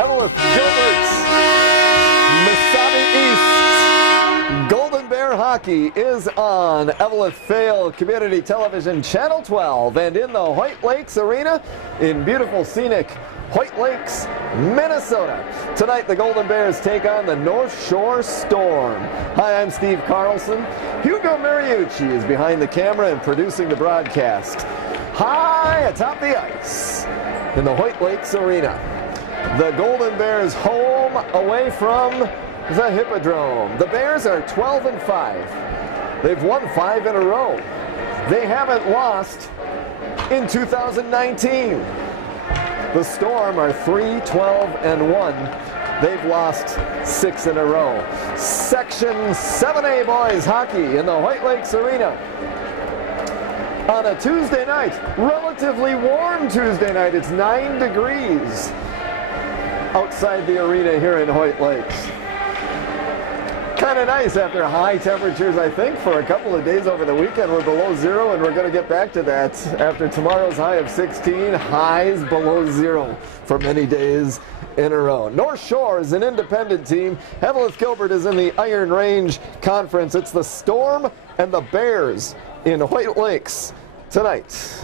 Eveleth, Gilbert, Mesabi East. Golden Bear Hockey is on Eveleth Vale Community Television Channel 12 and in the Hoyt Lakes Arena in beautiful scenic Hoyt Lakes, Minnesota. Tonight the Golden Bears take on the North Shore Storm. Hi, I'm Steve Carlson. Hugo Mariucci is behind the camera and producing the broadcast. High atop the ice in the Hoyt Lakes Arena. The Golden Bears home away from the Hippodrome. The Bears are 12-5. They've won 5 in a row. They haven't lost in 2019. The Storm are 3-12-1. They've lost 6 in a row. Section 7A boys hockey in the Hoyt Lakes Arena. On a Tuesday night, relatively warm Tuesday night. It's 9 degrees outside the arena here in Hoyt Lakes. Kind of nice after high temperatures, I think, for a couple of days over the weekend. We're below 0, and we're going to get back to that after tomorrow's high of 16. Highs below 0 for many days in a row. North Shore is an independent team. Eveleth Gilbert is in the Iron Range Conference. It's the Storm and the Bears in Hoyt Lakes tonight.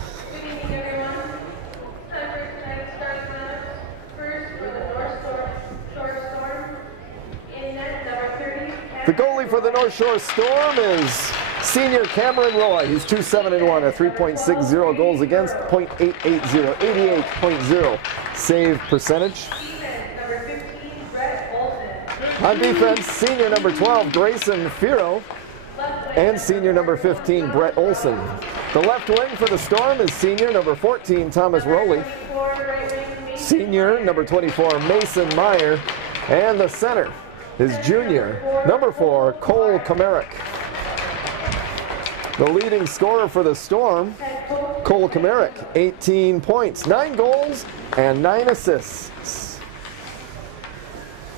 The goalie for the North Shore Storm is senior Cameron Roy. He's 2-7-1, a 3.60 goals against, .880, 88.0 save percentage. On defense, senior number 12, Grayson Firo, and senior number 15, Brett Olson. The left wing for the Storm is senior number 14, Thomas Rowley. Senior number 24, Mason Meyer. And the center is junior number 4, Cole Kamerick. The leading scorer for the Storm, Cole Kamerick, 18 points, 9 goals, and 9 assists.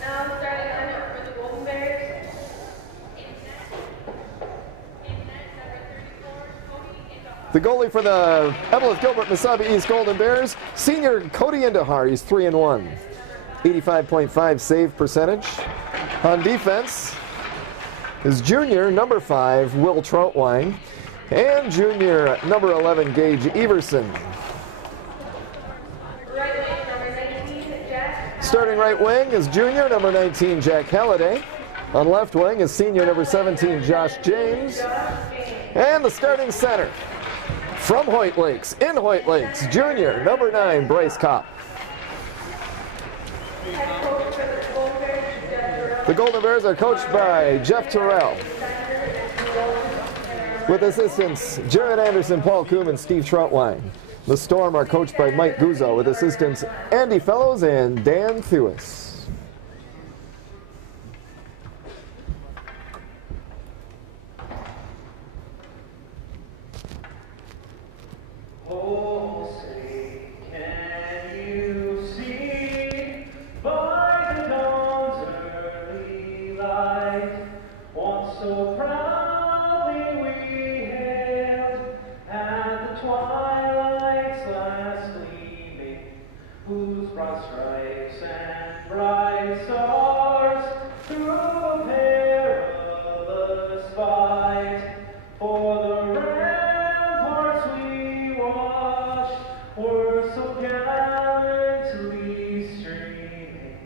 Now starting lineup for the Golden Bears. The goalie for the Eveleth Gilbert Mesabi East Golden Bears, senior Cody Indahar. He's 3-1, 85.5 save percentage. On defense is junior number 5, Will Troutwine, and junior number 11, Gage Everson. Right wing number 19, Jack. Starting right wing is junior number 19, Jack Halliday. On left wing is senior number 17, Josh James. And the starting center from Hoyt Lakes, in Hoyt Lakes, junior number 9, Bryce Kopp. Head coach for the Golden Bears, Jeff Terrell. The Golden Bears are coached by Jeff Terrell, with assistants Jared Anderson, Paul Coom, and Steve Troutwine. The Storm are coached by Mike Guzzo, with assistants Andy Fellows and Dan Thewis. Oh, say, can you see by the dawn's early light, once so proudly we hailed at the twilight's last gleaming, whose broad stripes and bright stars through perilous fight for the ramparts we watched were so gallantly streaming,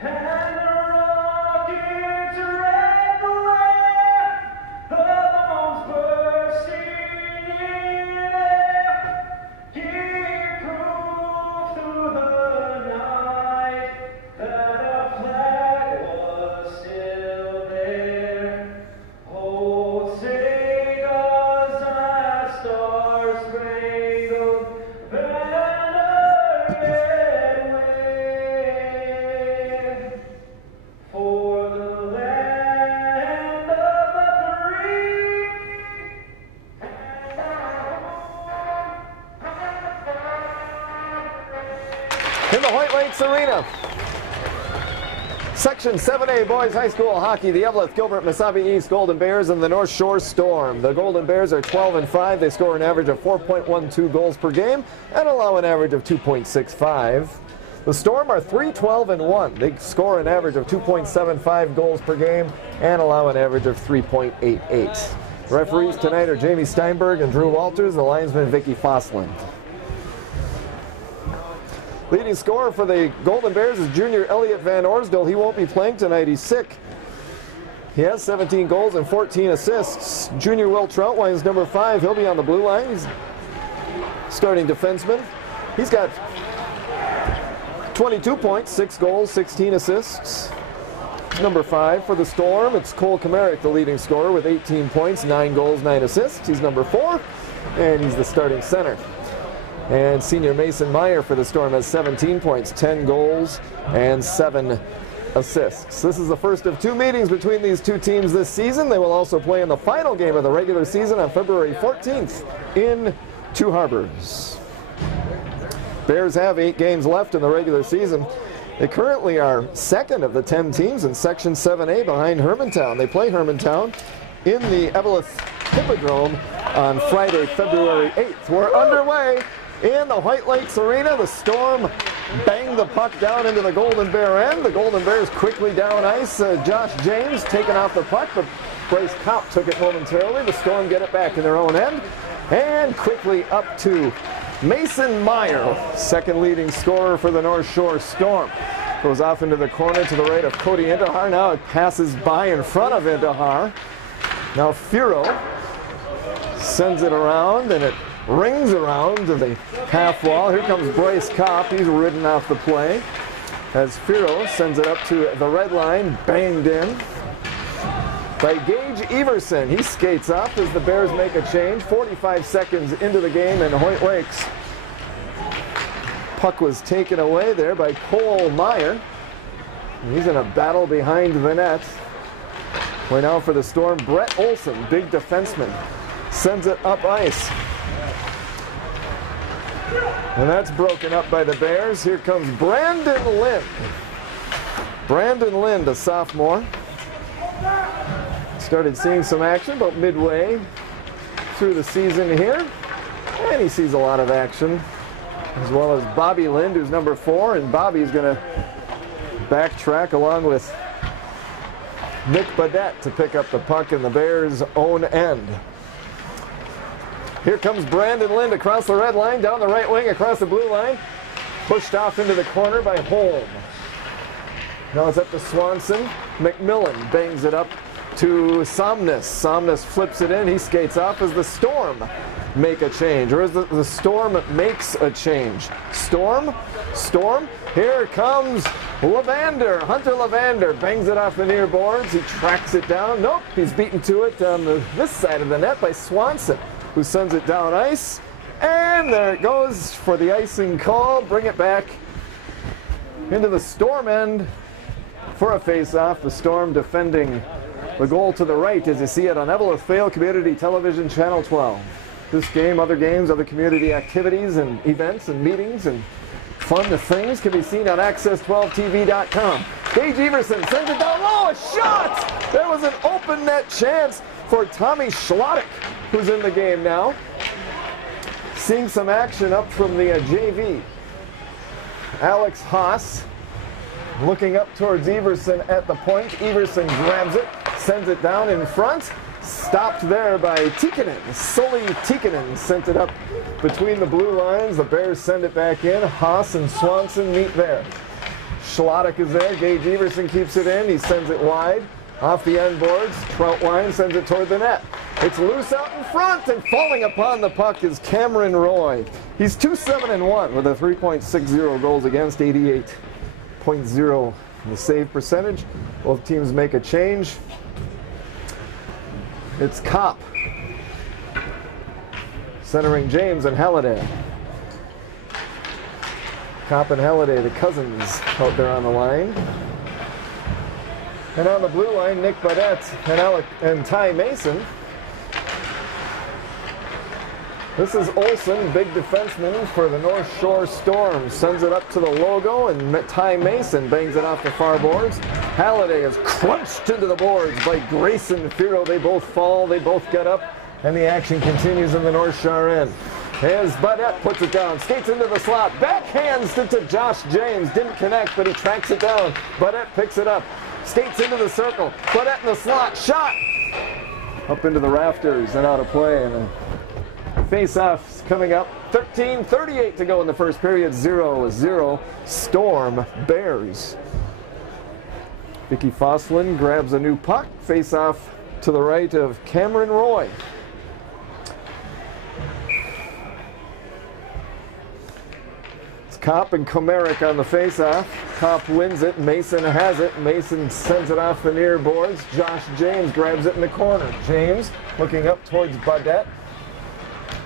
and the rockets red glare, the bombs bursting in air, give proof through the night that our flag was still there. Oh, say does that star-spangled banner yet wave for the land of the free and In the Hoyt Lakes Arena, Section 7A Boys High School Hockey, the Eveleth Gilbert Mesabi East Golden Bears and the North Shore Storm. The Golden Bears are 12-5. They score an average of 4.12 goals per game and allow an average of 2.65. The Storm are 3-12-1. They score an average of 2.75 goals per game and allow an average of 3.88. Referees tonight are Jamie Steinberg and Drew Walters, the linesman Vicky Fosland. Leading scorer for the Golden Bears is junior Elliot Van Orsdale. He won't be playing tonight. He's sick. He has 17 goals and 14 assists. Junior Will Troutwine's number 5. He'll be on the blue line. He's starting defenseman. He's got 22 points, 6 goals, 16 assists. Number 5 for the Storm, it's Cole Kamarick, the leading scorer with 18 points, 9 goals, 9 assists. He's number 4, and he's the starting center. And senior Mason Meyer for the Storm has 17 points, 10 goals, and 7 assists. This is the first of 2 meetings between these 2 teams this season. They will also play in the final game of the regular season on February 14th in Two Harbors. Bears have 8 games left in the regular season. They currently are second of the 10 teams in Section 7A behind Hermantown. They play Hermantown in the Eveleth Hippodrome on Friday, February 8th. We're underway in the White Lakes Arena. The Storm banged the puck down into the Golden Bear end. The Golden Bears quickly down ice. Josh James taking off the puck, but Bryce Kopp took it momentarily. The Storm get it back in their own end. And quickly up to Mason Meyer, second leading scorer for the North Shore Storm. Goes off into the corner to the right of Cody Indahar. Now it passes by in front of Indahar. Now Firo sends it around, and it rings around to the half wall. Here comes Bryce Kopp. He's ridden off the play as Firo sends it up to the red line, banged in by Gage Everson. He skates up as the Bears make a change. 45 seconds into the game in Hoyt Lakes. Puck was taken away there by Cole Meyer. He's in a battle behind the net. Way now for the Storm, Brett Olson, big defenseman, sends it up ice. And that's broken up by the Bears. Here comes Brandon Lind. Brandon Lind, a sophomore. Started seeing some action about midway through the season here. And he sees a lot of action, as well as Bobby Lind, who's number 4. And Bobby's going to backtrack along with Nick Badette to pick up the puck in the Bears' own end. Here comes Brandon Lind across the red line, down the right wing, across the blue line. Pushed off into the corner by Holm. Now it's up to Swanson. McMillan bangs it up to Somnus. Somnus flips it in. He skates off as the Storm make a change. Or as the Storm makes a change. Storm. Here comes Lavander. Hunter Lavander bangs it off the near boards. He tracks it down. Nope, he's beaten to it on this side of the net by Swanson, who sends it down ice. And there it goes for the icing call. Bring it back into the Storm end for a face-off. The Storm defending the goal to the right as you see it on Eveleth Vale Community Television Channel 12. This game, other games, other community activities and events and meetings and fun things can be seen on access12tv.com. Gage Everson sends it down low, a shot! There was an open net chance for Tommy Schlottick, who's in the game now. Seeing some action up from the JV. Alex Haas looking up towards Everson at the point. Everson grabs it, sends it down in front. Stopped there by Tikkanen. Sully Tikkanen sent it up between the blue lines. The Bears send it back in. Haas and Swanson meet there. Schlottick is there. Gage Everson keeps it in. He sends it wide. Off the end boards. Troutwine sends it toward the net. It's loose out in front, and falling upon the puck is Cameron Roy. He's 2-7-1 with a 3.60 goals against, 88.0 the save percentage. Both teams make a change. It's Kopp centering James and Halliday. Kopp and Halliday, the cousins, out there on the line. And on the blue line, Nick Badette and Ty Mason. This is Olson, big defenseman for the North Shore Storm. Sends it up to the logo, and Ty Mason bangs it off the far boards. Halliday is crunched into the boards by Grayson Firo. They both fall, they both get up, and the action continues in the North Shore end. As Baudet puts it down, skates into the slot, backhands it to Josh James. Didn't connect, but he tracks it down. Baudet picks it up, skates into the circle. Baudet in the slot, shot! Up into the rafters and out of play. And a face-off's coming up. 13:38 to go in the first period. 0-0. Storm Bears. Vicky Fosslin grabs a new puck. Face-off to the right of Cameron Roy. Kopp and Komaric on the face-off. Kopp wins it. Mason has it. Mason sends it off the near boards. Josh James grabs it in the corner. James looking up towards Baudet.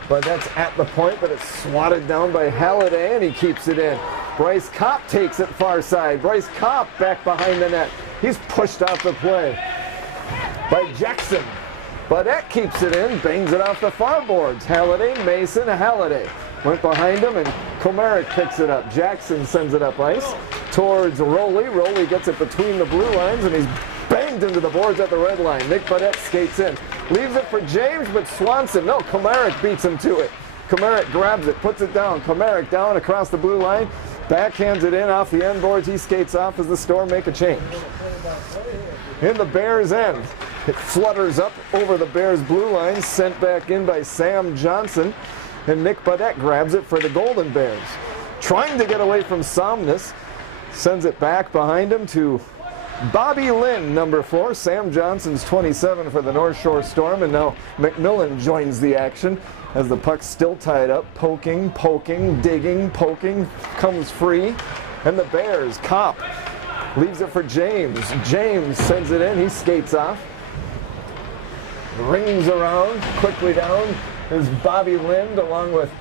Baudet's at the point, but it's swatted down by Halliday, and he keeps it in. Bryce Kopp takes it far side. Bryce Kopp back behind the net. He's pushed off the play by Jackson. Baudet keeps it in, bangs it off the far boards. Halliday, Mason, Halliday. Went behind him, and Komaric picks it up. Jackson sends it up ice towards Rowley. Rowley gets it between the blue lines, and he's banged into the boards at the red line. Nick Baudet skates in. Leaves it for James, but Swanson, no, Komaric beats him to it. Komaric grabs it, puts it down. Komaric down across the blue line. Backhands it in off the end boards. He skates off as the Storm make a change. In the Bears' end, it flutters up over the Bears' blue line, sent back in by Sam Johnson. And Nick Baudet grabs it for the Golden Bears. Trying to get away from Somnus. Sends it back behind him to Bobby Lynn, number 4. Sam Johnson's 27 for the North Shore Storm. And now McMillan joins the action as the puck's still tied up. Poking, digging, poking. Comes free. And the Bears, Kopp, leaves it for James. James sends it in. He skates off. Rings around, quickly down. There's Bobby Lind along with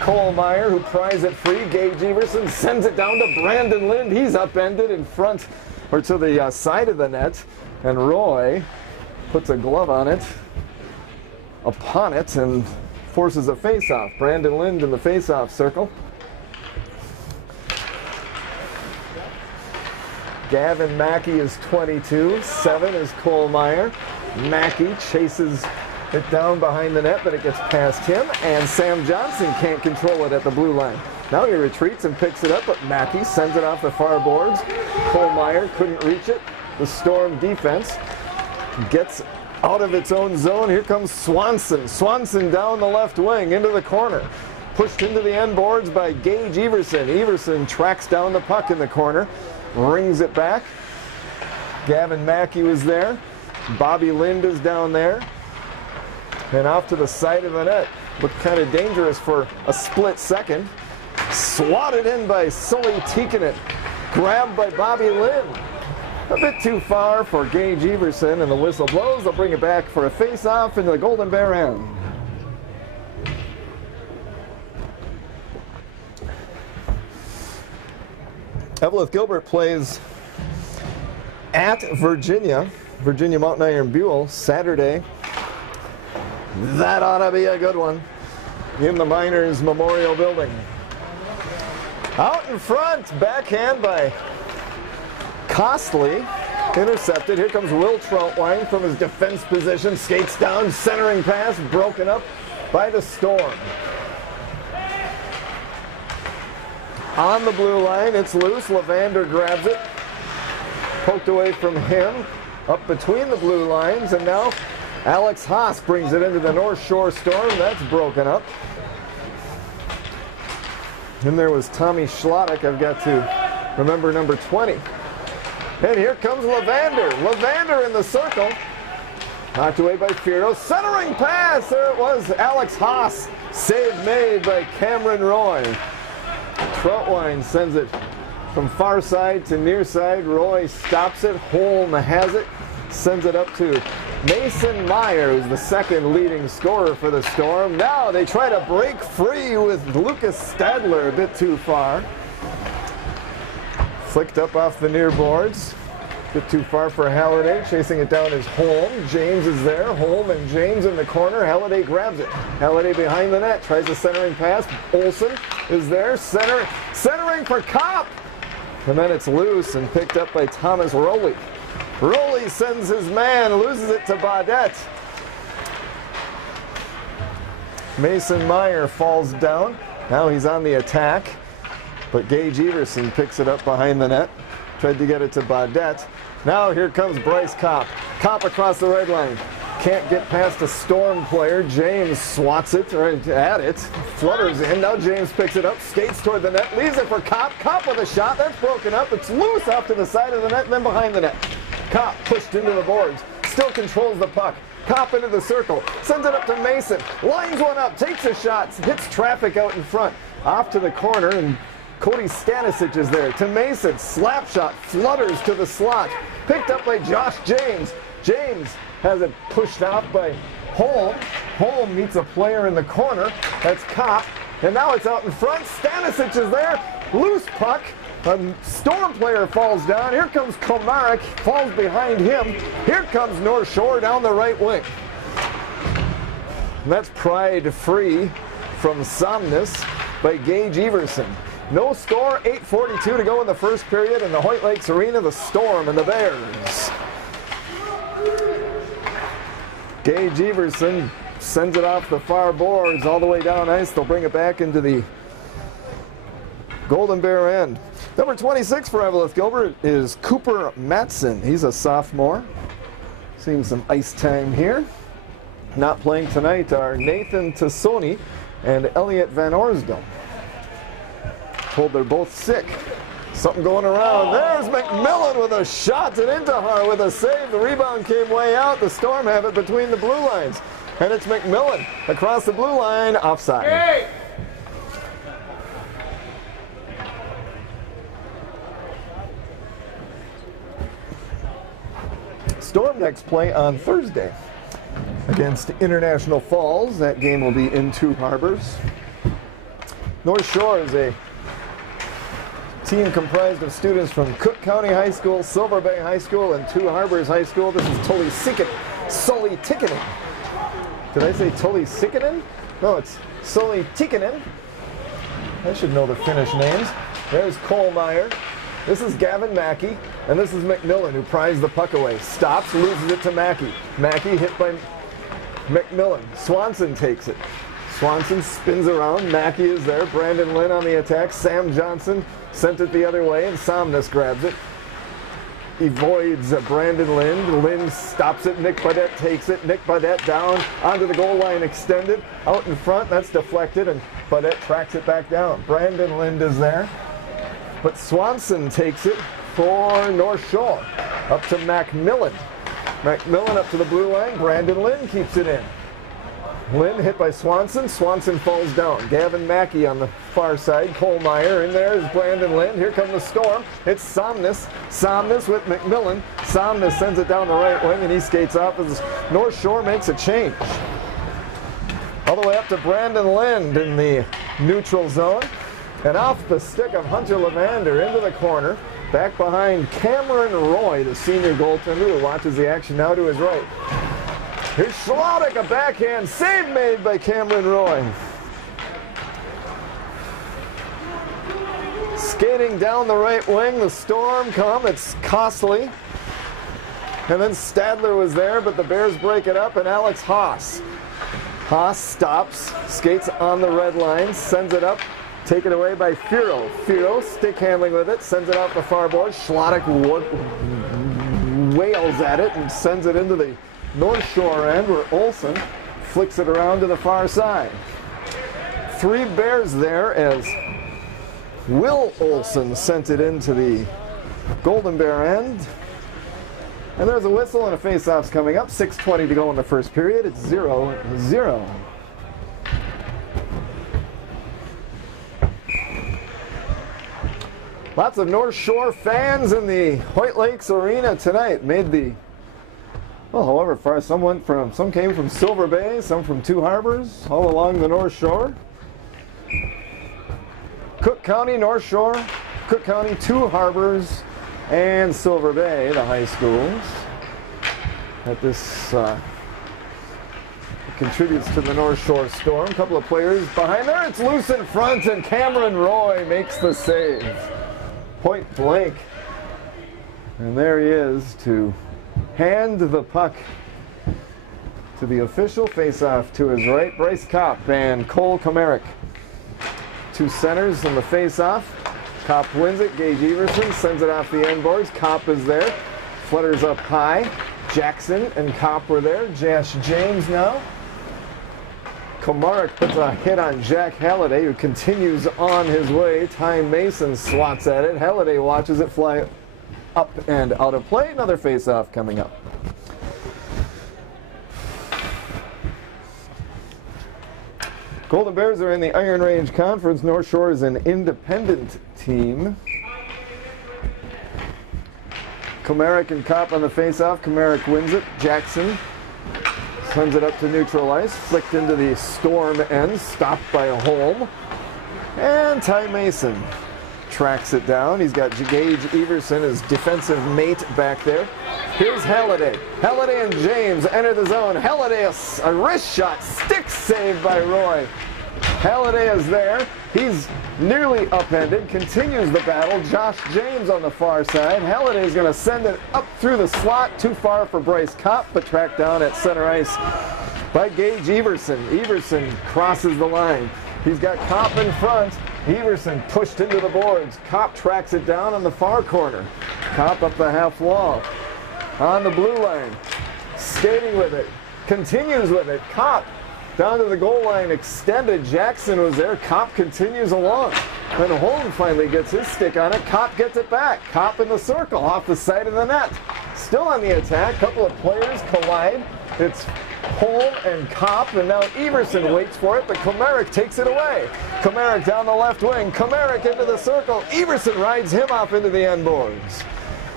Cole Meyer, who pries it free. Gage Everson sends it down to Brandon Lind. He's upended in front, or to the side of the net. And Roy puts a glove on it, upon it, and forces a face-off. Brandon Lind in the face-off circle. Gavin Mackey is 22. 7 is Cole Meyer. Mackey chases it down behind the net, but it gets past him, and Sam Johnson can't control it at the blue line. Now he retreats and picks it up, but Mackey sends it off the far boards. Cole Meyer couldn't reach it. The Storm defense gets out of its own zone. Here comes Swanson. Swanson down the left wing into the corner. Pushed into the end boards by Gage Everson. Everson tracks down the puck in the corner, rings it back. Gavin Mackey was there. Bobby Lind is down there. And off to the side of the net. Looked kind of dangerous for a split second. Swatted in by Sully Tikkanen. Grabbed by Bobby Lind. A bit too far for Gage Everson, and the whistle blows. They'll bring it back for a face-off into the Golden Bear end. Eveleth Gilbert plays at Virginia Mountain Iron Buell, Saturday. That ought to be a good one in the Miners Memorial Building. Out in front, backhand by Costly, intercepted. Here comes Will Troutwine from his defense position, skates down, centering pass, broken up by the Storm. On the blue line, it's loose. Levander grabs it, poked away from him, up between the blue lines, and now Alex Haas brings it into the North Shore Storm. That's broken up. And there was Tommy Schlottick. I've got to remember number 20. And here comes Levander. Levander in the circle. Knocked away by Fierro. Centering pass. There it was. Alex Haas. Save made by Cameron Roy. Troutwine sends it from far side to near side. Roy stops it. Holm has it. Sends it up to Mason Meyer, who's the second leading scorer for the Storm. Now they try to break free with Lucas Stadler a bit too far. Flicked up off the near boards. A bit too far for Halliday. Chasing it down is Holm. James is there. Holm and James in the corner. Halliday grabs it. Halliday behind the net. Tries a centering pass. Olsen is there. Centering for Kopp. And then it's loose and picked up by Thomas Rowley. Rowley sends his man, loses it to Baudet. Mason Meyer falls down. Now he's on the attack, but Gage Everson picks it up behind the net. Tried to get it to Baudette. Now here comes Bryce Kopp. Kopp across the red line. Can't get past a Storm player. James swats it, or at it, flutters in. Now James picks it up, skates toward the net, leaves it for Kopp. Kopp with a shot. That's broken up. It's loose off to the side of the net and then behind the net. Kopp pushed into the boards. Still controls the puck. Kopp into the circle. Sends it up to Mason. Lines one up. Takes a shot. Hits traffic out in front. Off to the corner, and Cody Stanisic is there. To Mason. Slap shot. Flutters to the slot. Picked up by Josh James. James has it pushed off by Holm. Holm meets a player in the corner. That's Kopp. And now it's out in front. Stanisic is there. Loose puck. A Storm player falls down. Here comes Komarek. Falls behind him. Here comes North Shore down the right wing. And that's pried free from Somnus by Gage Everson. No score, 8:42 to go in the first period in the Hoyt Lakes Arena, the Storm and the Bears. Gage Everson sends it off the far boards all the way down ice. They'll bring it back into the Golden Bear end. Number 26 for Eveleth Gilbert is Cooper Matson. He's a sophomore. Seeing some ice time here. Not playing tonight are Nathan Tassoni and Elliot Van Orsdom. Told they're both sick. Something going around. There's McMillan with a shot, and Intihar with a save. The rebound came way out. The Storm have it between the blue lines. And it's McMillan across the blue line, offside. Hey! Storm next play on Thursday against International Falls. That game will be in Two Harbors. North Shore is a team comprised of students from Cook County High School, Silver Bay High School, and Two Harbors High School. This is Sully Tikkanen. Did I say Tully Sikkinen? No, it's Sully Tikkanen. I should know the Finnish names. There's Cole Meyer. This is Gavin Mackey, and this is McMillan, who pries the puck away. Stops, loses it to Mackey. Mackey hit by McMillan. Swanson takes it. Swanson spins around. Mackey is there. Brandon Lynn on the attack. Sam Johnson sent it the other way, and Somnus grabs it. Avoids Brandon Lynn. Lynn stops it. Nick Baudette takes it. Nick Baudette down onto the goal line, extended. Out in front, that's deflected, and Baudette tracks it back down. Brandon Lynn is there. But Swanson takes it for North Shore. Up to McMillan. McMillan up to the blue line. Brandon Lynn keeps it in. Lynn hit by Swanson. Swanson falls down. Gavin Mackey on the far side. Cole Meyer in there is Brandon Lynn. Here comes the Storm. It's Somnus. Somnus with McMillan. Somnus sends it down the right wing, and he skates off as North Shore makes a change. All the way up to Brandon Lynn in the neutral zone. And off the stick of Hunter Levander into the corner. Back behind Cameron Roy, the senior goaltender, who watches the action now to his right. Here's Schlottick, a backhand save made by Cameron Roy. Skating down the right wing, the Storm come. It's Costly. And then Stadler was there, but the Bears break it up, and Alex Haas. Haas stops, skates on the red line, sends it up. Taken away by Firo. Firo stick handling with it, sends it out the far board. Schlottick wails at it and sends it into the North Shore end, where Olsen flicks it around to the far side. Three Bears there as Will Olsen sent it into the Golden Bear end. And there's a whistle and a face-off's coming up. 6:20 to go in the first period. It's 0-0. Lots of North Shore fans in the Hoyt Lakes Arena tonight. Made the, well, however far, some came from Silver Bay, some from Two Harbors, all along the North Shore. Cook County, North Shore, Cook County, Two Harbors, and Silver Bay, the high schools. That this contributes to the North Shore Storm. A couple of players behind there. It's loose in front, and Cameron Roy makes the save. Point blank. And there he is to hand the puck to the official face-off to his right, Bryce Kopp and Cole Komarick. Two centers in the face-off. Kopp wins it. Gage Everson sends it off the end boards. Kopp is there. Flutters up high. Jackson and Kopp were there. Josh James now. Komarick puts a hit on Jack Halliday, who continues on his way. Ty Mason swats at it. Halliday watches it fly up and out of play. Another face-off coming up. Golden Bears are in the Iron Range Conference. North Shore is an independent team. Komarick and Kopp on the face-off. Komarick wins it. Jackson sends it up to neutral ice. Flicked into the storm end. Stopped by a Holm. And Ty Mason tracks it down. He's got Gage Everson, his defensive mate, back there. Here's Halliday. Halliday and James enter the zone. Halliday, a wrist shot. Stick save by Roy. Halliday is there. He's nearly upended. Continues the battle. Josh James on the far side. Halliday is going to send it up through the slot. Too far for Bryce Kopp, but tracked down at center ice by Gage Everson. Everson crosses the line. He's got Kopp in front. Everson pushed into the boards. Kopp tracks it down on the far corner. Kopp up the half wall. On the blue line. Skating with it. Continues with it. Kopp down to the goal line, extended. Jackson was there. Kopp continues along. Then Holm finally gets his stick on it. Kopp gets it back. Kopp in the circle off the side of the net. Still on the attack. Couple of players collide. It's Holm and Kopp, and now Everson waits for it, but Komarick takes it away. Komarick down the left wing. Komarick into the circle. Everson rides him off into the end boards.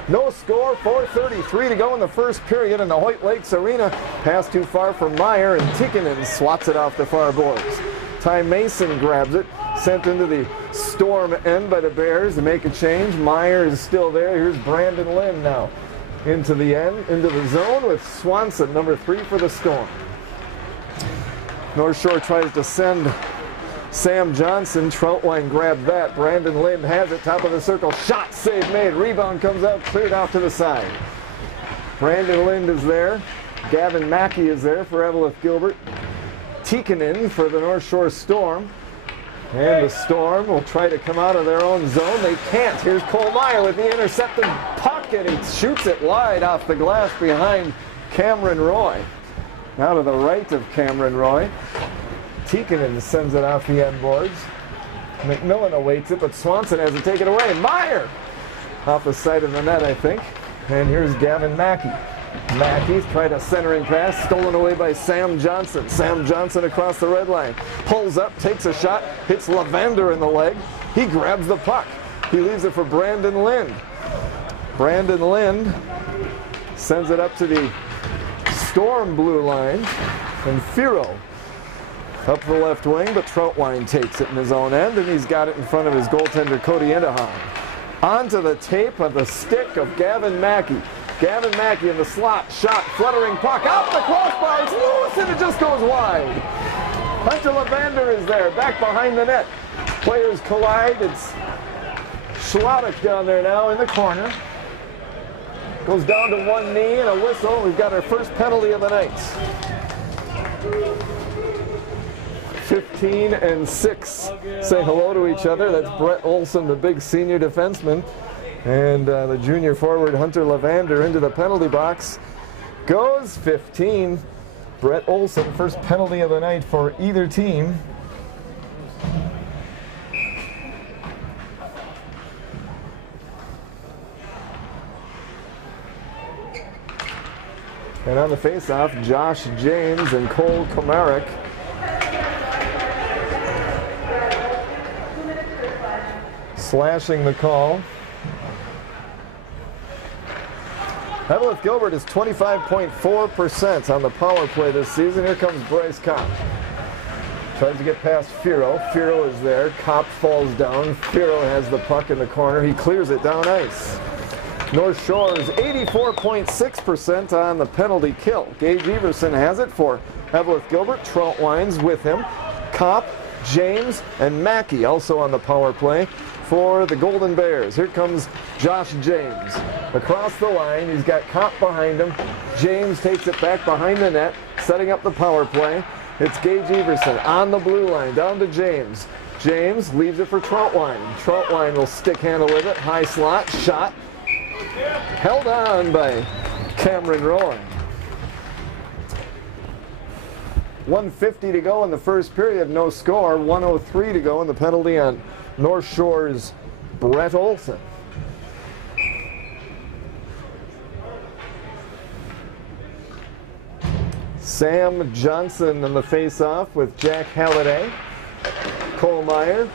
No score, 4:33 to go in the first period in the Hoyt Lakes Arena. Pass too far for Meyer, and Tikkanen swats it off the far boards. Ty Mason grabs it, sent into the storm end by the Bears to make a change. Meyer is still there. Here's Brandon Lynn now into the end, into the zone with Swanson, number 3 for the Storm. North Shore tries to send Sam Johnson. Troutwine grabbed that. Brandon Lynn has it, top of the circle. Shot, save made. Rebound comes out, cleared off to the side. Brandon Lynn is there. Gavin Mackey is there for Eveleth Gilbert. Tikkanen for the North Shore Storm. And the Storm will try to come out of their own zone. They can't. Here's Cole Meyer with the intercepted puck, and he shoots it wide off the glass behind Cameron Roy. Now to the right of Cameron Roy. Tikkanen sends it off the end boards. McMillan awaits it, but Swanson has to take it away. Meyer off the side of the net, I think. And here's Gavin Mackey. Mackey's tried a centering pass, stolen away by Sam Johnson. Sam Johnson across the red line. Pulls up, takes a shot, hits Lavender in the leg. He grabs the puck. He leaves it for Brandon Lind. Brandon Lind sends it up to the Storm blue line. And Firo up the left wing, but Troutwine takes it in his own end, and he's got it in front of his goaltender, Cody Endehan. Onto the tape of the stick of Gavin Mackey. Gavin Mackey in the slot, shot, fluttering puck, out the crossbar, it's loose, and it just goes wide. Hunter Lavender is there, back behind the net. Players collide, it's Schlottick down there now in the corner. Goes down to one knee and a whistle. We've got our first penalty of the night. 15 and 6 say hello to each other. That's Brett Olson, the big senior defenseman. And the junior forward, Hunter Lavender, into the penalty box. Goes 15. Brett Olson, first penalty of the night for either team. And on the face-off, Josh James and Cole Komarick. Slashing the call. Eveleth Gilbert is 25.4% on the power play this season. Here comes Bryce Kopp. Tries to get past Firo. Firo is there. Kopp falls down. Firo has the puck in the corner. He clears it down ice. North Shore is 84.6% on the penalty kill. Gage Everson has it for Eveleth Gilbert. Troutwine's with him. Kopp, James, and Mackey also on the power play for the Golden Bears. Here comes Josh James. Across the line, he's got Kopp behind him. James takes it back behind the net, setting up the power play. It's Gage Everson on the blue line, down to James. James leaves it for Troutwine. Troutwine will stick handle with it. High slot, shot. Held on by Cameron Roy. 1:50 to go in the first period, no score. 1:03 to go, and the penalty on North Shore's Brett Olson. Sam Johnson in the face-off with Jack Halliday. Kohlmeyer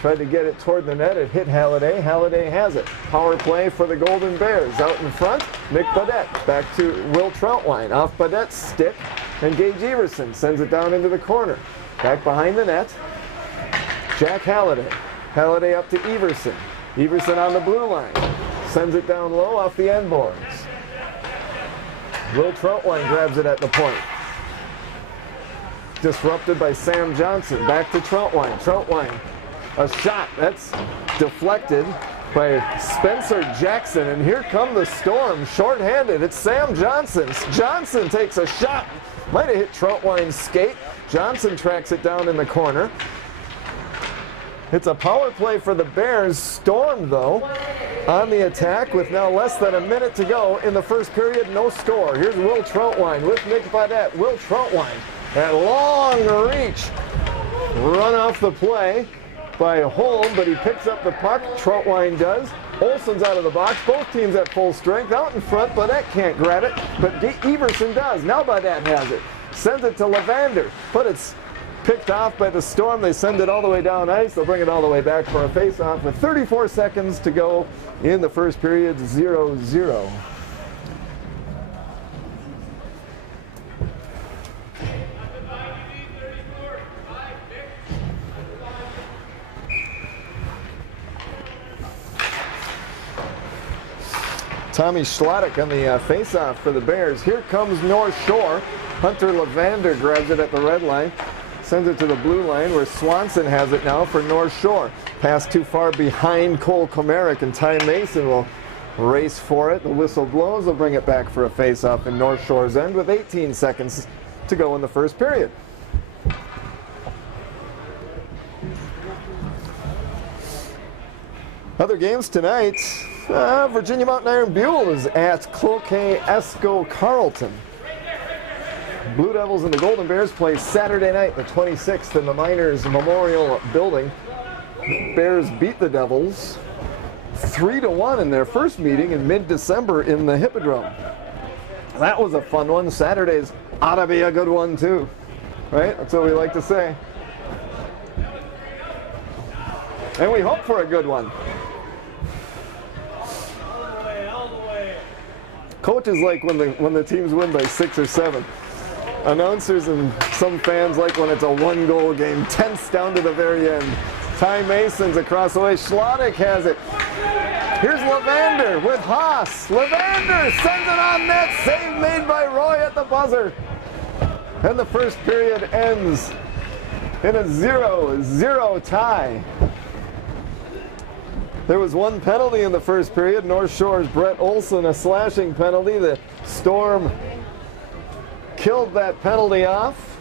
tried to get it toward the net. It hit Halliday. Halliday has it. Power play for the Golden Bears. Out in front, Nick Badette. Back to Will Troutwine. Off Badette's stick, and Gage Everson sends it down into the corner. Back behind the net, Jack Halliday. Halliday up to Everson. Everson on the blue line. Sends it down low off the end boards. Will Troutwine grabs it at the point. Disrupted by Sam Johnson. Back to Troutwine. Troutwine, a shot that's deflected by Spencer Jackson. And here come the Storm, shorthanded. It's Sam Johnson. Johnson takes a shot. Might have hit Troutwine's skate. Johnson tracks it down in the corner. It's a power play for the Bears. Storm, though, on the attack with now less than a minute to go in the first period. No score. Here's Will Troutwine with Nick Badette. Will Troutwine at long reach. Run off the play by Holm, but he picks up the puck. Troutwine does. Olson's out of the box. Both teams at full strength. Out in front, Badette can't grab it, but Everson does. Now Badette has it. Sends it to Levander, but it's picked off by the Storm. They send it all the way down ice. They'll bring it all the way back for a face-off with 34 seconds to go in the first period, 0-0. Tommy Schlottick on the face-off for the Bears. Here comes North Shore. Hunter Levander grabs it at the red line. Sends it to the blue line where Swanson has it now for North Shore. Pass too far behind Cole Komarick, and Ty Mason will race for it. The whistle blows. They'll bring it back for a face-off in North Shore's end with 18 seconds to go in the first period. Other games tonight, Virginia Mountain Iron Buell is at Cloquet Esco Carleton. Blue Devils and the Golden Bears play Saturday night, the 26th, in the Miners Memorial Building. Bears beat the Devils 3-1 in their first meeting in mid-December in the Hippodrome. That was a fun one. Saturday's ought to be a good one too, right? That's what we like to say. And we hope for a good one. All the way. Coaches like when the teams win by 6 or 7. Announcers and some fans like when it's a one-goal game, tense down to the very end. Ty Mason's across the way. Schlottick has it. Here's Levander with Haas. Levander sends it on net. Save made by Roy at the buzzer. And the first period ends in a 0-0 tie. There was one penalty in the first period. North Shore's Brett Olson, a slashing penalty. The Storm killed that penalty off.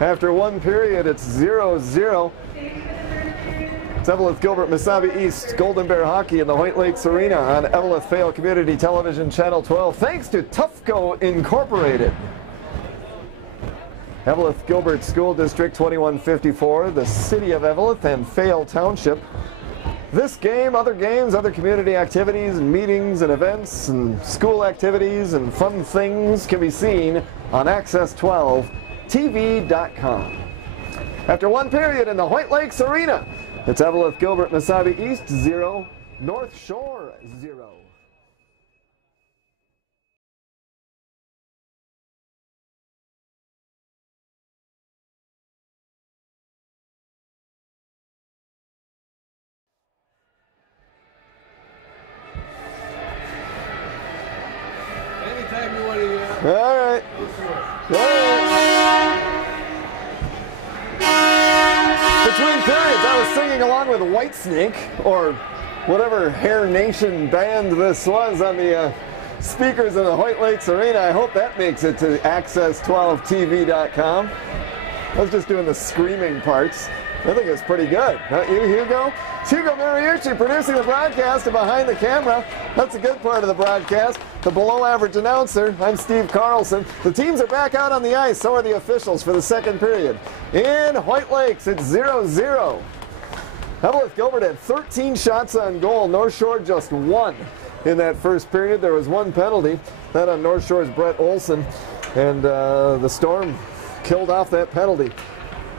After one period, it's 0-0. It's Eveleth, Gilbert, Mesabi East, Golden Bear Hockey in the Hoyt Lakes Arena on Eveleth Vale Community Television Channel 12. Thanks to Tufco Incorporated. Eveleth Gilbert School District 2154, the City of Eveleth and Vale Township. This game, other games, other community activities and meetings and events and school activities and fun things can be seen on Access12TV.com. After one period in the Hoyt Lakes Arena, it's Eveleth, Gilbert, Mesabi East 0, North Shore 0. Anytime you want to get. All right. Between periods, I was singing along with Whitesnake, or whatever Hair Nation band this was on the speakers in the Hoyt Lakes Arena. I hope that makes it to access12tv.com. I was just doing the screaming parts. I think it's pretty good. Not you, Hugo? It's Hugo Mariucci producing the broadcast and behind the camera. That's a good part of the broadcast. The below-average announcer, I'm Steve Carlson. The teams are back out on the ice. So are the officials for the second period. In Hoyt Lakes, it's 0-0. Eveleth Gilbert had 13 shots on goal. North Shore just 1 in that first period. There was 1 penalty. That on North Shore's Brett Olson. And the Storm killed off that penalty.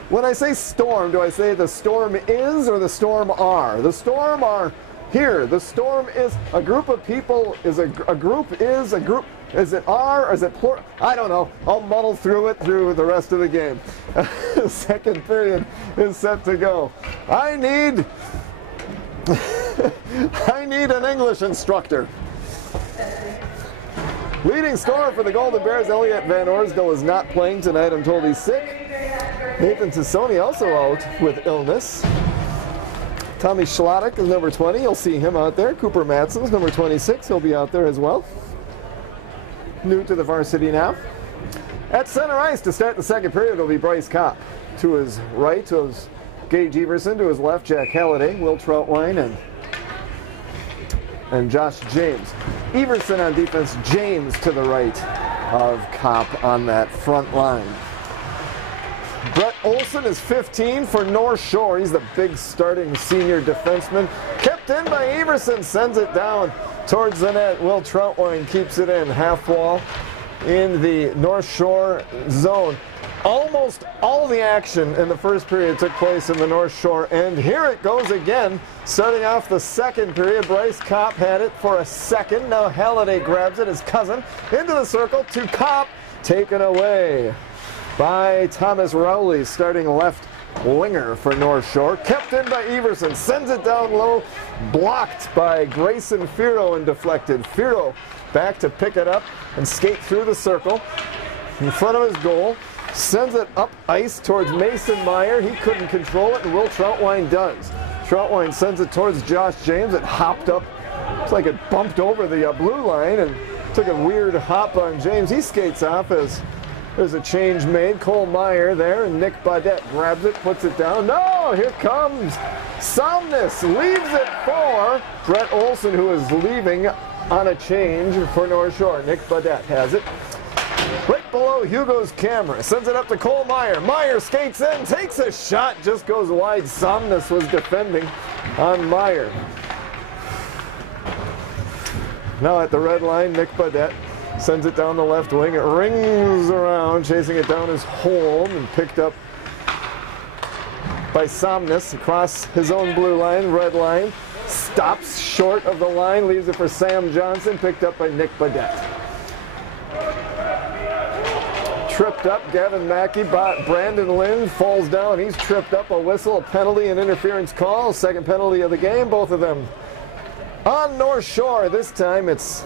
When I say storm, do I say the storm is or the storm are? The storm are here. The storm is a group of people. Is a group is a group. Is it are or is it plural? I don't know. I'll muddle through it through the rest of the game. The second period is set to go. I need an English instructor. Leading scorer for the Golden Bears, Elliot Van Orsdale, is not playing tonight. I'm told he's sick. Nathan Tassoni also out with illness. Tommy Schlottick is number 20. You'll see him out there. Cooper Matson's number 26. He'll be out there as well. New to the varsity now. At center ice to start the second period will be Bryce Kopp. To his right was Gage Everson. To his left, Jack Halliday, Will Troutwine, and Josh James. Everson on defense, James to the right of Kopp on that front line. Brett Olson is 15 for North Shore. He's the big starting senior defenseman. Kept in by Everson, sends it down towards the net. Will Troutwine keeps it in, half wall in the North Shore zone. Almost all the action in the first period took place in the North Shore end. Here it goes again, starting off the second period. Bryce Kopp had it for a second. Now Halliday grabs it, his cousin, into the circle to Kopp, taken away by Thomas Rowley, starting left winger for North Shore. Kept in by Everson, sends it down low, blocked by Grayson Firo and deflected. Firo back to pick it up and skate through the circle in front of his goal. Sends it up ice towards Mason Meyer. He couldn't control it, and Will Troutwine does. Troutwine sends it towards Josh James. It hopped up. It's like it bumped over the blue line and took a weird hop on James. He skates off as there's a change made. Cole Meyer there, and Nick Baudette grabs it, puts it down. No, here comes Somnus. Leaves it for Brett Olson, who is leaving on a change for North Shore. Nick Baudette has it. Right below Hugo's camera. Sends it up to Cole Meyer. Meyer skates in, takes a shot, just goes wide. Somnus was defending on Meyer. Now at the red line, Nick Baudette sends it down the left wing. It rings around, chasing it down his home, and picked up by Somnus across his own blue line, red line. Stops short of the line, leaves it for Sam Johnson, picked up by Nick Baudette. Tripped up, Gavin Mackey, Brandon Lynn falls down. He's tripped up, a whistle, a penalty, and interference call. Second penalty of the game, both of them on North Shore. This time it's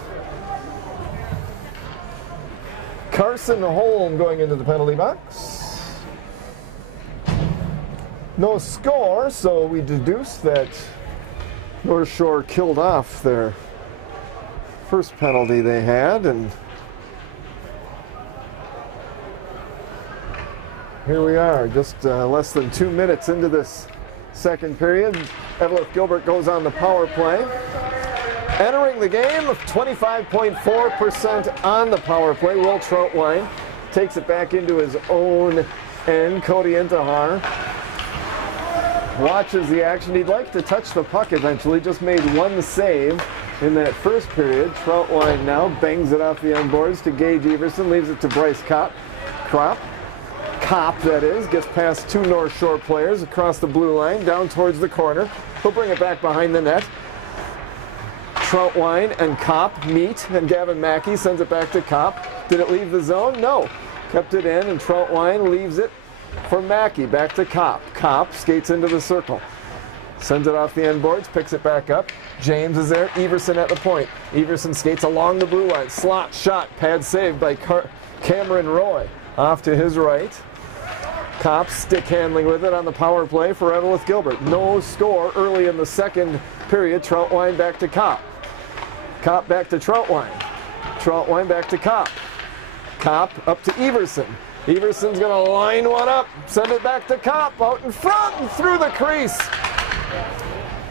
Carson Holm going into the penalty box. No score, so we deduce that North Shore killed off their first penalty they had, and here we are, just less than 2 minutes into this second period. Eveleth Gilbert goes on the power play. Entering the game, 25.4% on the power play. Will Troutwine takes it back into his own end. Cody Intihar watches the action. He'd like to touch the puck eventually. Just made one save in that first period. Troutwine now bangs it off the end boards to Gage Everson. Leaves it to Bryce Kopp. Kopp, that is, gets past two North Shore players across the blue line, down towards the corner. He'll bring it back behind the net. Troutwine and Kopp meet, and Gavin Mackey sends it back to Kopp. Did it leave the zone? No. Kept it in, and Troutwine leaves it for Mackey. Back to Kopp. Kopp skates into the circle. Sends it off the end boards, picks it back up. James is there. Everson at the point. Everson skates along the blue line. Slot shot, pad saved by Cameron Roy. Off to his right. Kopp stick handling with it on the power play for Eveleth Gilbert. No score early in the second period. Troutwine back to Kopp. Kopp back to Troutwine. Trautwein back to Kopp. Kopp up to Everson. Everson's going to line one up, send it back to Kopp, out in front and through the crease.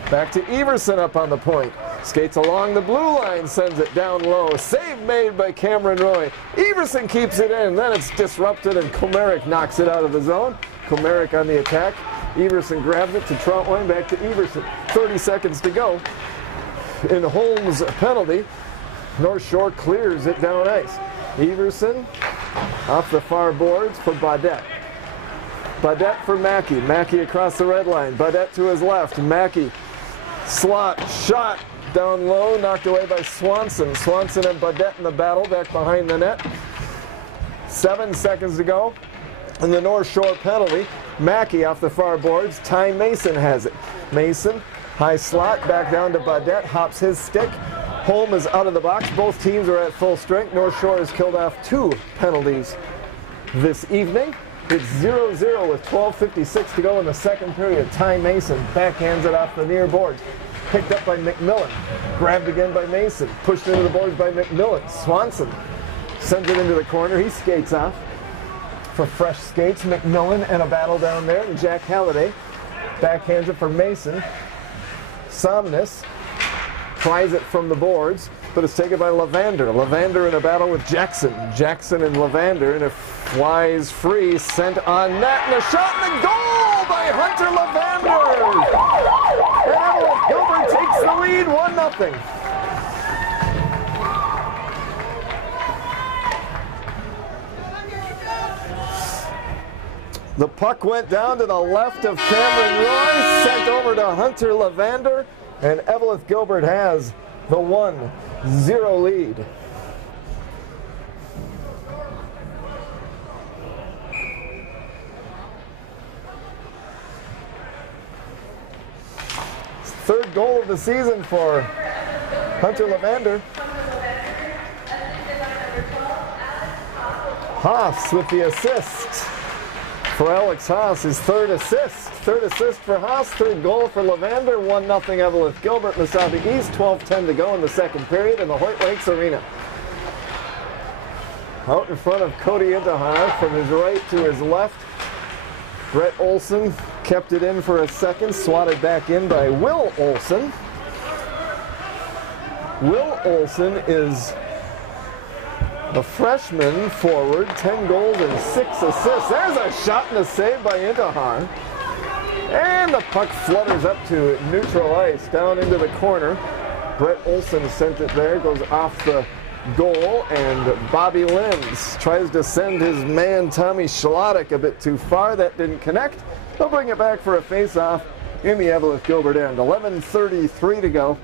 Back to Everson up on the point. Skates along the blue line, sends it down low. Save made by Cameron Roy. Everson keeps it in, then it's disrupted and Komarek knocks it out of the zone. Komarek on the attack. Everson grabs it to Trautwein, back to Everson. 30 seconds to go. In Holmes' penalty, North Shore clears it down ice. Everson off the far boards for Baudette. Baudette for Mackey. Mackey across the red line. Baudette to his left. Mackey slot shot down low, knocked away by Swanson. Swanson and Baudette in the battle back behind the net. 7 seconds to go. And the North Shore penalty. Mackey off the far boards. Ty Mason has it. Mason, high slot, back down to Baudette, hops his stick. Holm is out of the box. Both teams are at full strength. North Shore has killed off 2 penalties this evening. It's 0-0 with 12:56 to go in the second period. Ty Mason backhands it off the near boards. Picked up by McMillan. Grabbed again by Mason. Pushed into the boards by McMillan. Swanson sends it into the corner. He skates off for fresh skates. McMillan and a battle down there. And Jack Halliday backhands it for Mason. Somnus tries it from the boards, but it's taken by Levander. Levander in a battle with Jackson. Jackson and Levander, and it flies free, sent on net, and a shot and a goal by Hunter Levander! And Eveleth Gilbert takes the lead, 1-0. The puck went down to the left of Cameron Roy, sent over to Hunter Levander, and Eveleth Gilbert has the 1-0 lead. Third goal of the season for Hunter Levander. Haas with the assist for Alex Haas, his third assist. Third assist for Haas, third goal for Levander. 1-0 Eveleth Gilbert, Mesabi East. 12:10 to go in the second period in the Hoyt Lakes Arena. Out in front of Cody Intihar from his right to his left. Brett Olson kept it in for a second, swatted back in by Will Olson. Will Olson is a freshman forward, 10 goals and 6 assists. There's a shot and a save by Intihar. And the puck flutters up to neutral ice, down into the corner. Brett Olson sent it there, goes off the goal, and Bobby Lenz tries to send his man Tommy Schlottick a bit too far. That didn't connect. They'll bring it back for a face-off in the Eveleth Gilbert end. 11:33 to go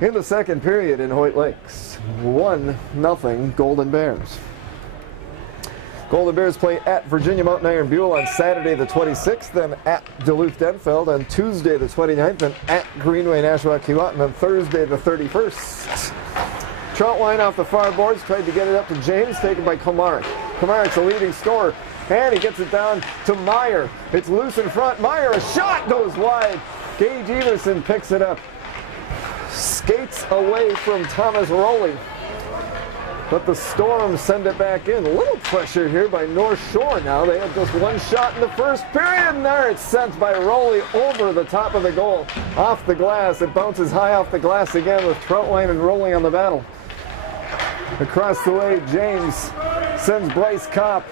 in the second period in Hoyt Lakes. 1-0 Golden Bears. Golden Bears play at Virginia Mountain Iron Buell on Saturday the 26th, then at Duluth Denfeld on Tuesday the 29th, then at Greenway Nashua Keewatin on Thursday the 31st. Trautwein off the far boards, tried to get it up to James, taken by Komarek. Komarek's the leading scorer, and he gets it down to Meyer. It's loose in front. Meyer, a shot goes wide. Gage Everson picks it up. Skates away from Thomas Rowley. But the Storm send it back in. A little pressure here by North Shore now. They had just one shot in the first period, and there it's sent by Rowley over the top of the goal. Off the glass. It bounces high off the glass again with Trautwein and Rowley on the battle. Across the way, James sends Bryce Kopp.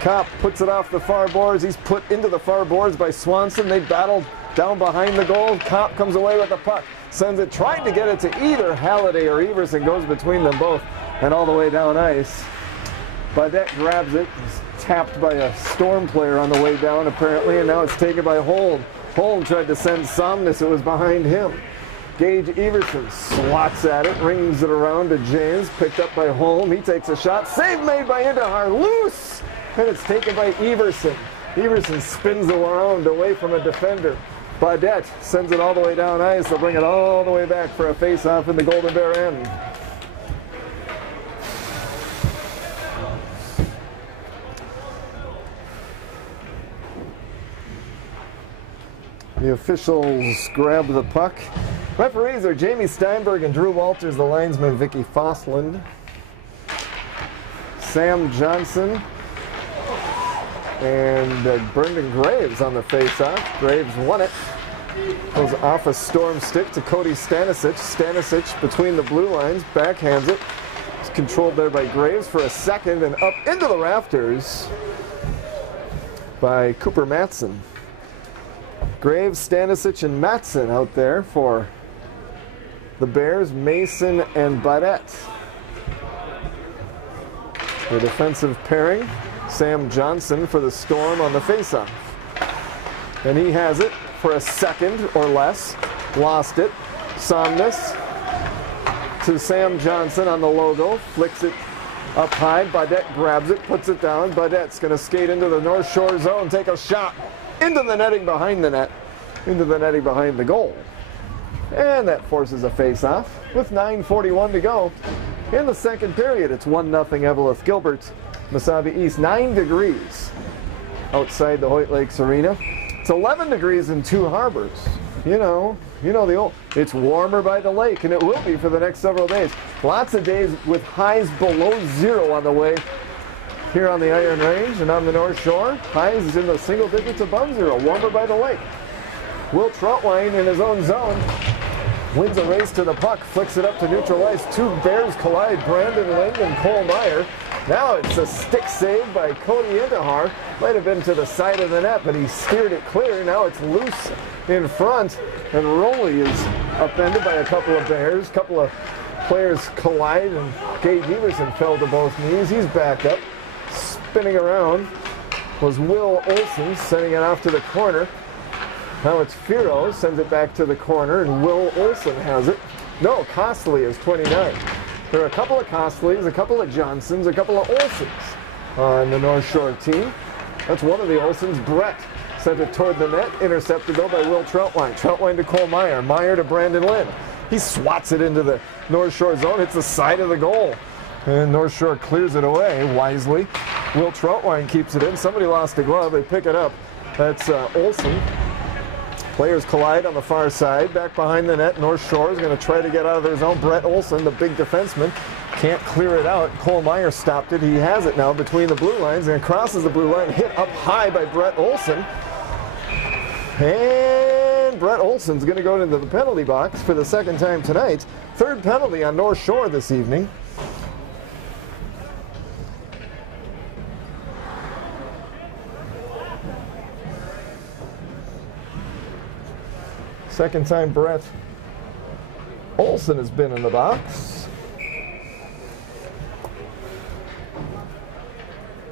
Kopp puts it off the far boards. He's put into the far boards by Swanson. They battle down behind the goal. Kopp comes away with the puck. Sends it, trying to get it to either Halliday or Everson. Goes between them both and all the way down ice. Baudette grabs it. It's tapped by a Storm player on the way down apparently, and now it's taken by Holm. Holm tried to send Somnus. It was behind him. Gage Everson swats at it, rings it around to James, picked up by Holm. He takes a shot. Save made by Intihar. Loose! And it's taken by Everson. Everson spins around away from a defender. Baudette sends it all the way down ice. They'll bring it all the way back for a face-off in the Golden Bear end. The officials grab the puck. Referees are Jamie Steinberg and Drew Walters, the linesman Vicky Fosland. Sam Johnson and Brendan Graves on the face-off. Graves won it. Goes off a storm stick to Cody Stanisic. Stanisic between the blue lines, backhands it. It's controlled there by Graves for a second and up into the rafters by Cooper Matson. Graves, Stanisic, and Matson out there for the Bears, Mason and Baudette. The defensive pairing, Sam Johnson for the Storm on the faceoff. And he has it for a second or less. Lost it. Somnus to Sam Johnson on the logo. Flicks it up high. Baudette grabs it, puts it down. Baudette's going to skate into the North Shore zone, take a shot into the netting behind the net, into the netting behind the goal. And that forces a face-off with 9:41 to go in the second period. It's 1-0 Eveleth Gilbert. Mesabi East, 9 degrees outside the Hoyt Lakes Arena. It's 11 degrees in Two Harbors. You know the old, it's warmer by the lake, and it will be for the next several days. Lots of days with highs below zero on the way here on the Iron Range and on the North Shore. Highs in the single digits above zero, warmer by the lake. Will Troutwine in his own zone wins a race to the puck, flicks it up to neutral ice. Two Bears collide, Brandon Ling and Cole Meyer. Now it's a stick save by Cody Indahar. Might have been to the side of the net, but he steered it clear. Now it's loose in front, and Rowley is upended by a couple of Bears. A couple of players collide, and Gage Everson fell to both knees. He's back up. Spinning around was Will Olson, sending it off to the corner. Now it's Firo, sends it back to the corner, and Will Olson has it. No, Costley is 29. There are a couple of Costleys, a couple of Johnsons, a couple of Olsons on the North Shore team. That's one of the Olsons. Brett sent it toward the net, intercepted though by Will Troutwine. Troutwine to Cole Meyer, Meyer to Brandon Lynn. He swats it into the North Shore zone, hits the side of the goal. And North Shore clears it away wisely. Will Troutwine keeps it in. Somebody lost a glove, they pick it up. That's Olson. Players collide on the far side. Back behind the net, North Shore is going to try to get out of their zone. Brett Olson, the big defenseman, can't clear it out. Cole Meyer stopped it. He has it now between the blue lines and crosses the blue line. Hit up high by Brett Olson. And Brett Olson's going to go into the penalty box for the second time tonight. Third penalty on North Shore this evening. Second time Brett Olson has been in the box.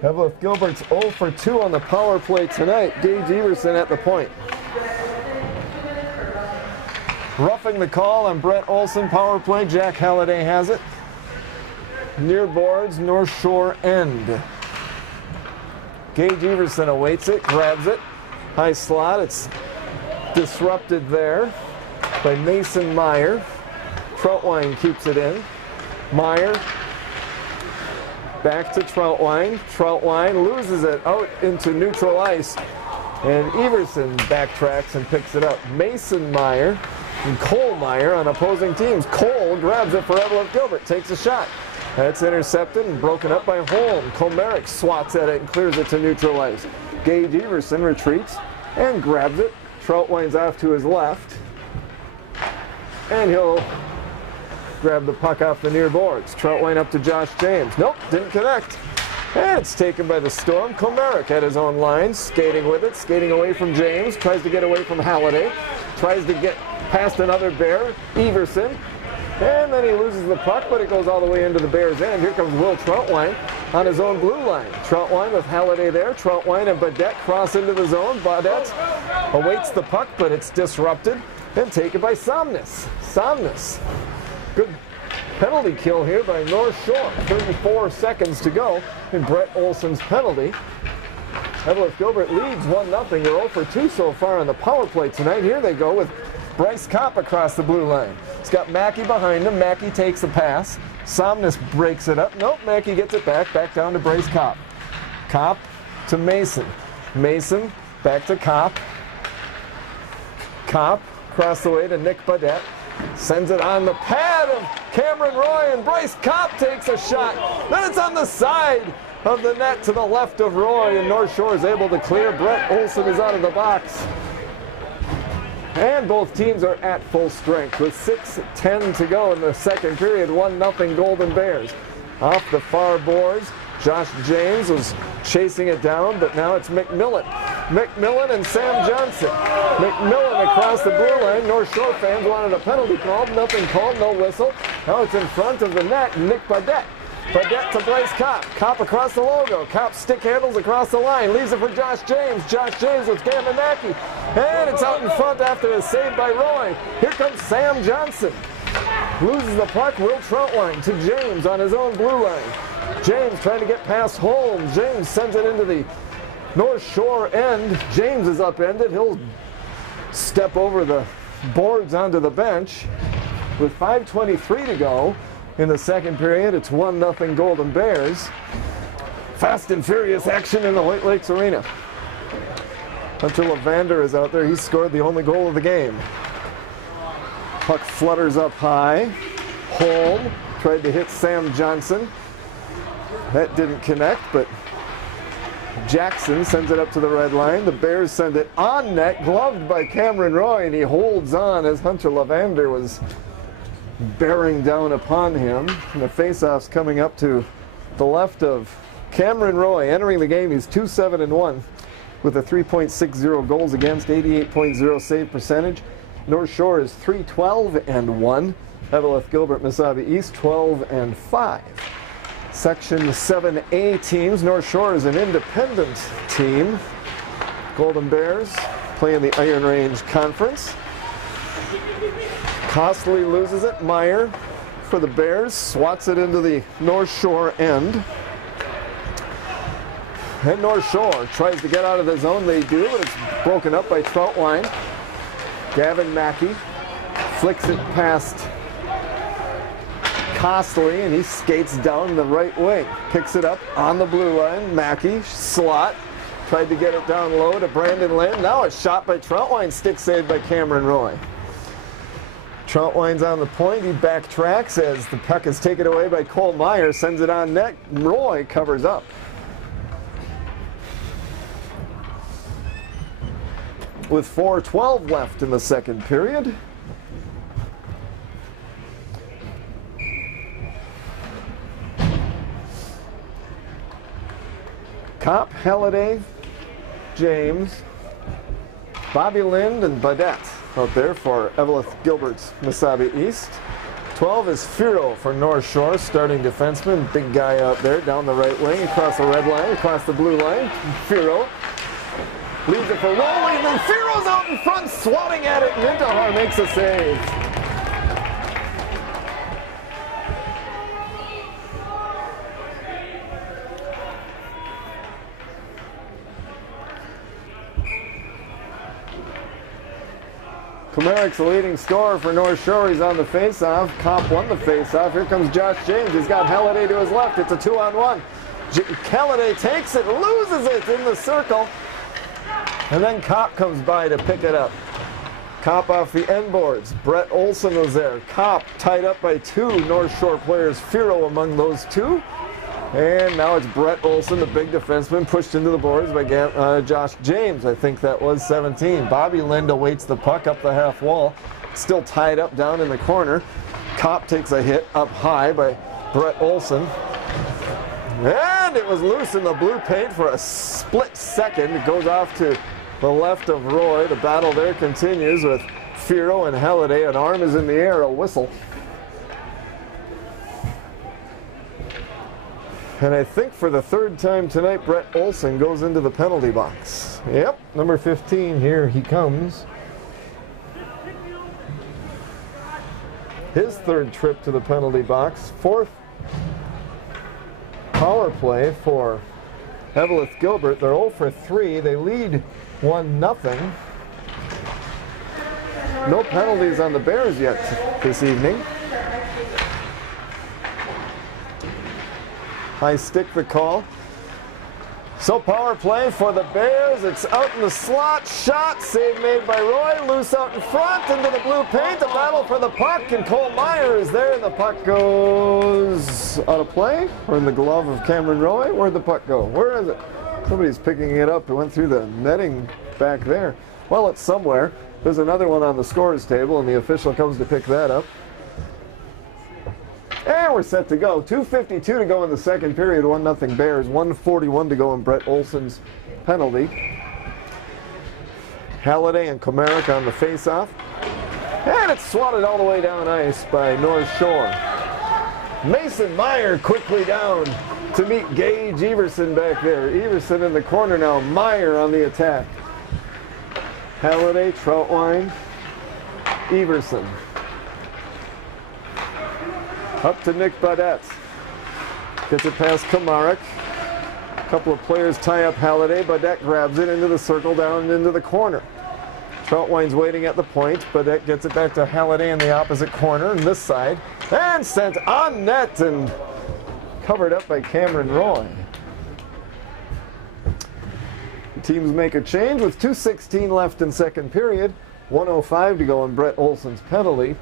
Eveleth Gilbert's 0 for 2 on the power play tonight. Gage Everson at the point. Roughing the call on Brett Olson, power play. Jack Halliday has it. Near boards, North Shore end. Gage Everson awaits it, grabs it. High slot, it's disrupted there by Mason Meyer. Troutwine keeps it in. Meyer back to Troutwine. Troutwine loses it out into neutral ice, and Everson backtracks and picks it up. Mason Meyer and Cole Meyer on opposing teams. Cole grabs it for Eveleth Gilbert, takes a shot. That's intercepted and broken up by Holm. Komerick swats at it and clears it to neutral ice. Gage Everson retreats and grabs it. Troutwine's off to his left, and he'll grab the puck off the near boards. Troutwine up to Josh James. Nope, didn't connect. And it's taken by the Storm. Komerick at his own line, skating with it, skating away from James, tries to get away from Halliday, tries to get past another Bear, Everson, and then he loses the puck, but it goes all the way into the Bears' end. Here comes Will Troutwine on his own blue line. Troutwine with Halliday there. Troutwine and Baudette cross into the zone. Baudette awaits the puck, but it's disrupted and taken by Somnus. Somnus. Good penalty kill here by North Shore. 34 seconds to go in Brett Olson's penalty. Eveleth Gilbert leads 1-0. They're 0 for 2 so far on the power play tonight. Here they go with Bryce Kopp across the blue line. He's got Mackey behind him. Mackey takes the pass. Somnus breaks it up. Nope, Mackey gets it back down to Bryce Kopp. Kopp to Mason. Mason back to Kopp. Kopp across the way to Nick Baudette. Sends it on the pad of Cameron Roy, and Bryce Kopp takes a shot. Then it's on the side of the net to the left of Roy, and North Shore is able to clear. Brett Olson is out of the box. And both teams are at full strength with 6:10 to go in the second period. 1-0 Golden Bears. Off the far boards, Josh James was chasing it down, but now it's McMillan. McMillan and Sam Johnson. McMillan across the blue line. North Shore fans wanted a penalty called. Nothing called, no whistle. Now it's in front of the net, Nick Badette. Badette to Bryce Kopp. Kopp across the logo. Kopp stick handles across the line. Leaves it for Josh James. Josh James with Gavin Mackey. And it's out in front after a save by Roy. Here comes Sam Johnson. Loses the puck. Will Troutwine to James on his own blue line. James trying to get past Holmes. James sends it into the North Shore end. James is upended. He'll step over the boards onto the bench. With 5:23 to go in the second period, it's 1-0 Golden Bears. Fast and furious action in the Hoyt Lakes Arena. Hunter Levander is out there. He scored the only goal of the game. Puck flutters up high. Holm tried to hit Sam Johnson. That didn't connect, but Jackson sends it up to the red line. The Bears send it on net, gloved by Cameron Roy, and he holds on as Hunter Levander was bearing down upon him. And the faceoff's coming up to the left of Cameron Roy. Entering the game, he's 2-7-1 with a 3.60 goals against, 88.0 save percentage. North Shore is 3-12-1. Eveleth, Gilbert, Mesabi East 12-5. Section 7A teams. North Shore is an independent team. Golden Bears play in the Iron Range Conference. Costly loses it. Meyer for the Bears swats it into the North Shore end. And North Shore tries to get out of the zone. They do, but it's broken up by Troutwine. Gavin Mackey flicks it past Costly, and he skates down the right wing. Picks it up on the blue line. Mackey, slot. Tried to get it down low to Brandon Lynn. Now it's shot by Troutwine. Stick saved by Cameron Roy. Troutwine's on the point. He backtracks as the puck is taken away by Cole Meyer. Sends it on net. Roy covers up. With 4:12 left in the second period. Kopp, Halliday, James, Bobby Lind, and Badette out there for Eveleth, Gilbert's Mesabi East. 12 is Firo for North Shore, starting defenseman. Big guy out there down the right wing, across the red line, across the blue line. Firo leaves it for Rowley, and then Firo's out in front, swatting at it. Nintahar makes a save. Komarik's the leading scorer for North Shore. He's on the face-off. Kopp won the face-off. Here comes Josh James. He's got Halliday to his left. It's a 2-on-1. Halliday takes it, loses it in the circle. And then Kopp comes by to pick it up. Kopp off the end boards. Brett Olson was there. Kopp tied up by two North Shore players. Firo among those two. And now it's Brett Olson, the big defenseman, pushed into the boards by Josh James. I think that was 17. Bobby Lind awaits the puck up the half wall. Still tied up down in the corner. Kopp takes a hit up high by Brett Olson. And it was loose in the blue paint for a split second. It goes off to the left of Roy. The battle there continues with Firo and Halliday. An arm is in the air, a whistle. And I think for the third time tonight, Brett Olson goes into the penalty box. Yep, number 15, here he comes. His third trip to the penalty box. Fourth power play for Eveleth Gilbert. They're 0 for 3. They lead 1-0. No penalties on the Bears yet this evening. High stick the call. So power play for the Bears. It's out in the slot. Shot. Save made by Roy. Loose out in front into the blue paint. The battle for the puck. And Cole Meyer is there. And the puck goes out of play. Or in the glove of Cameron Roy. Where'd the puck go? Where is it? Somebody's picking it up. It went through the netting back there. Well, it's somewhere. There's another one on the scorer's table. And the official comes to pick that up. And we're set to go. 2:52 to go in the second period. 1-0 Bears. 1:41 to go in Brett Olson's penalty. Halliday and Komaric on the face-off. And it's swatted all the way down ice by North Shore. Mason Meyer quickly down to meet Gage Everson back there. Everson in the corner now. Meyer on the attack. Halliday, Troutwine, Everson. Up to Nick Baudette. Gets it past Komaric. A couple of players tie up Halliday. Baudette grabs it into the circle, down into the corner. Troutwine's waiting at the point. Baudette gets it back to Halliday in the opposite corner, on this side. And sent on net and covered up by Cameron Roy. The teams make a change with 2:16 left in second period. 1:05 to go in Brett Olson's penalty.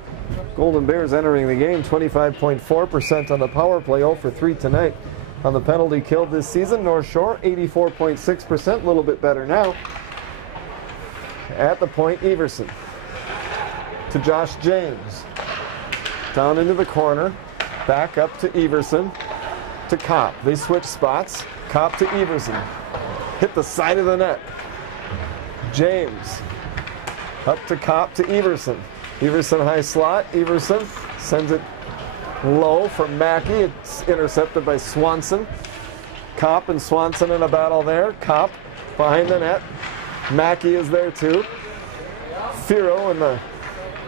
Golden Bears entering the game 25.4% on the power play, 0 for 3 tonight. On the penalty kill this season, North Shore 84.6%, a little bit better now. At the point, Everson to Josh James. Down into the corner, back up to Everson, to Kopp. They switch spots, Kopp to Everson. Hit the side of the net. James. Up to Kopp to Everson. Everson high slot. Everson sends it low for Mackey. It's intercepted by Swanson. Kopp and Swanson in a battle there. Kopp behind the net. Mackey is there too. Firo in the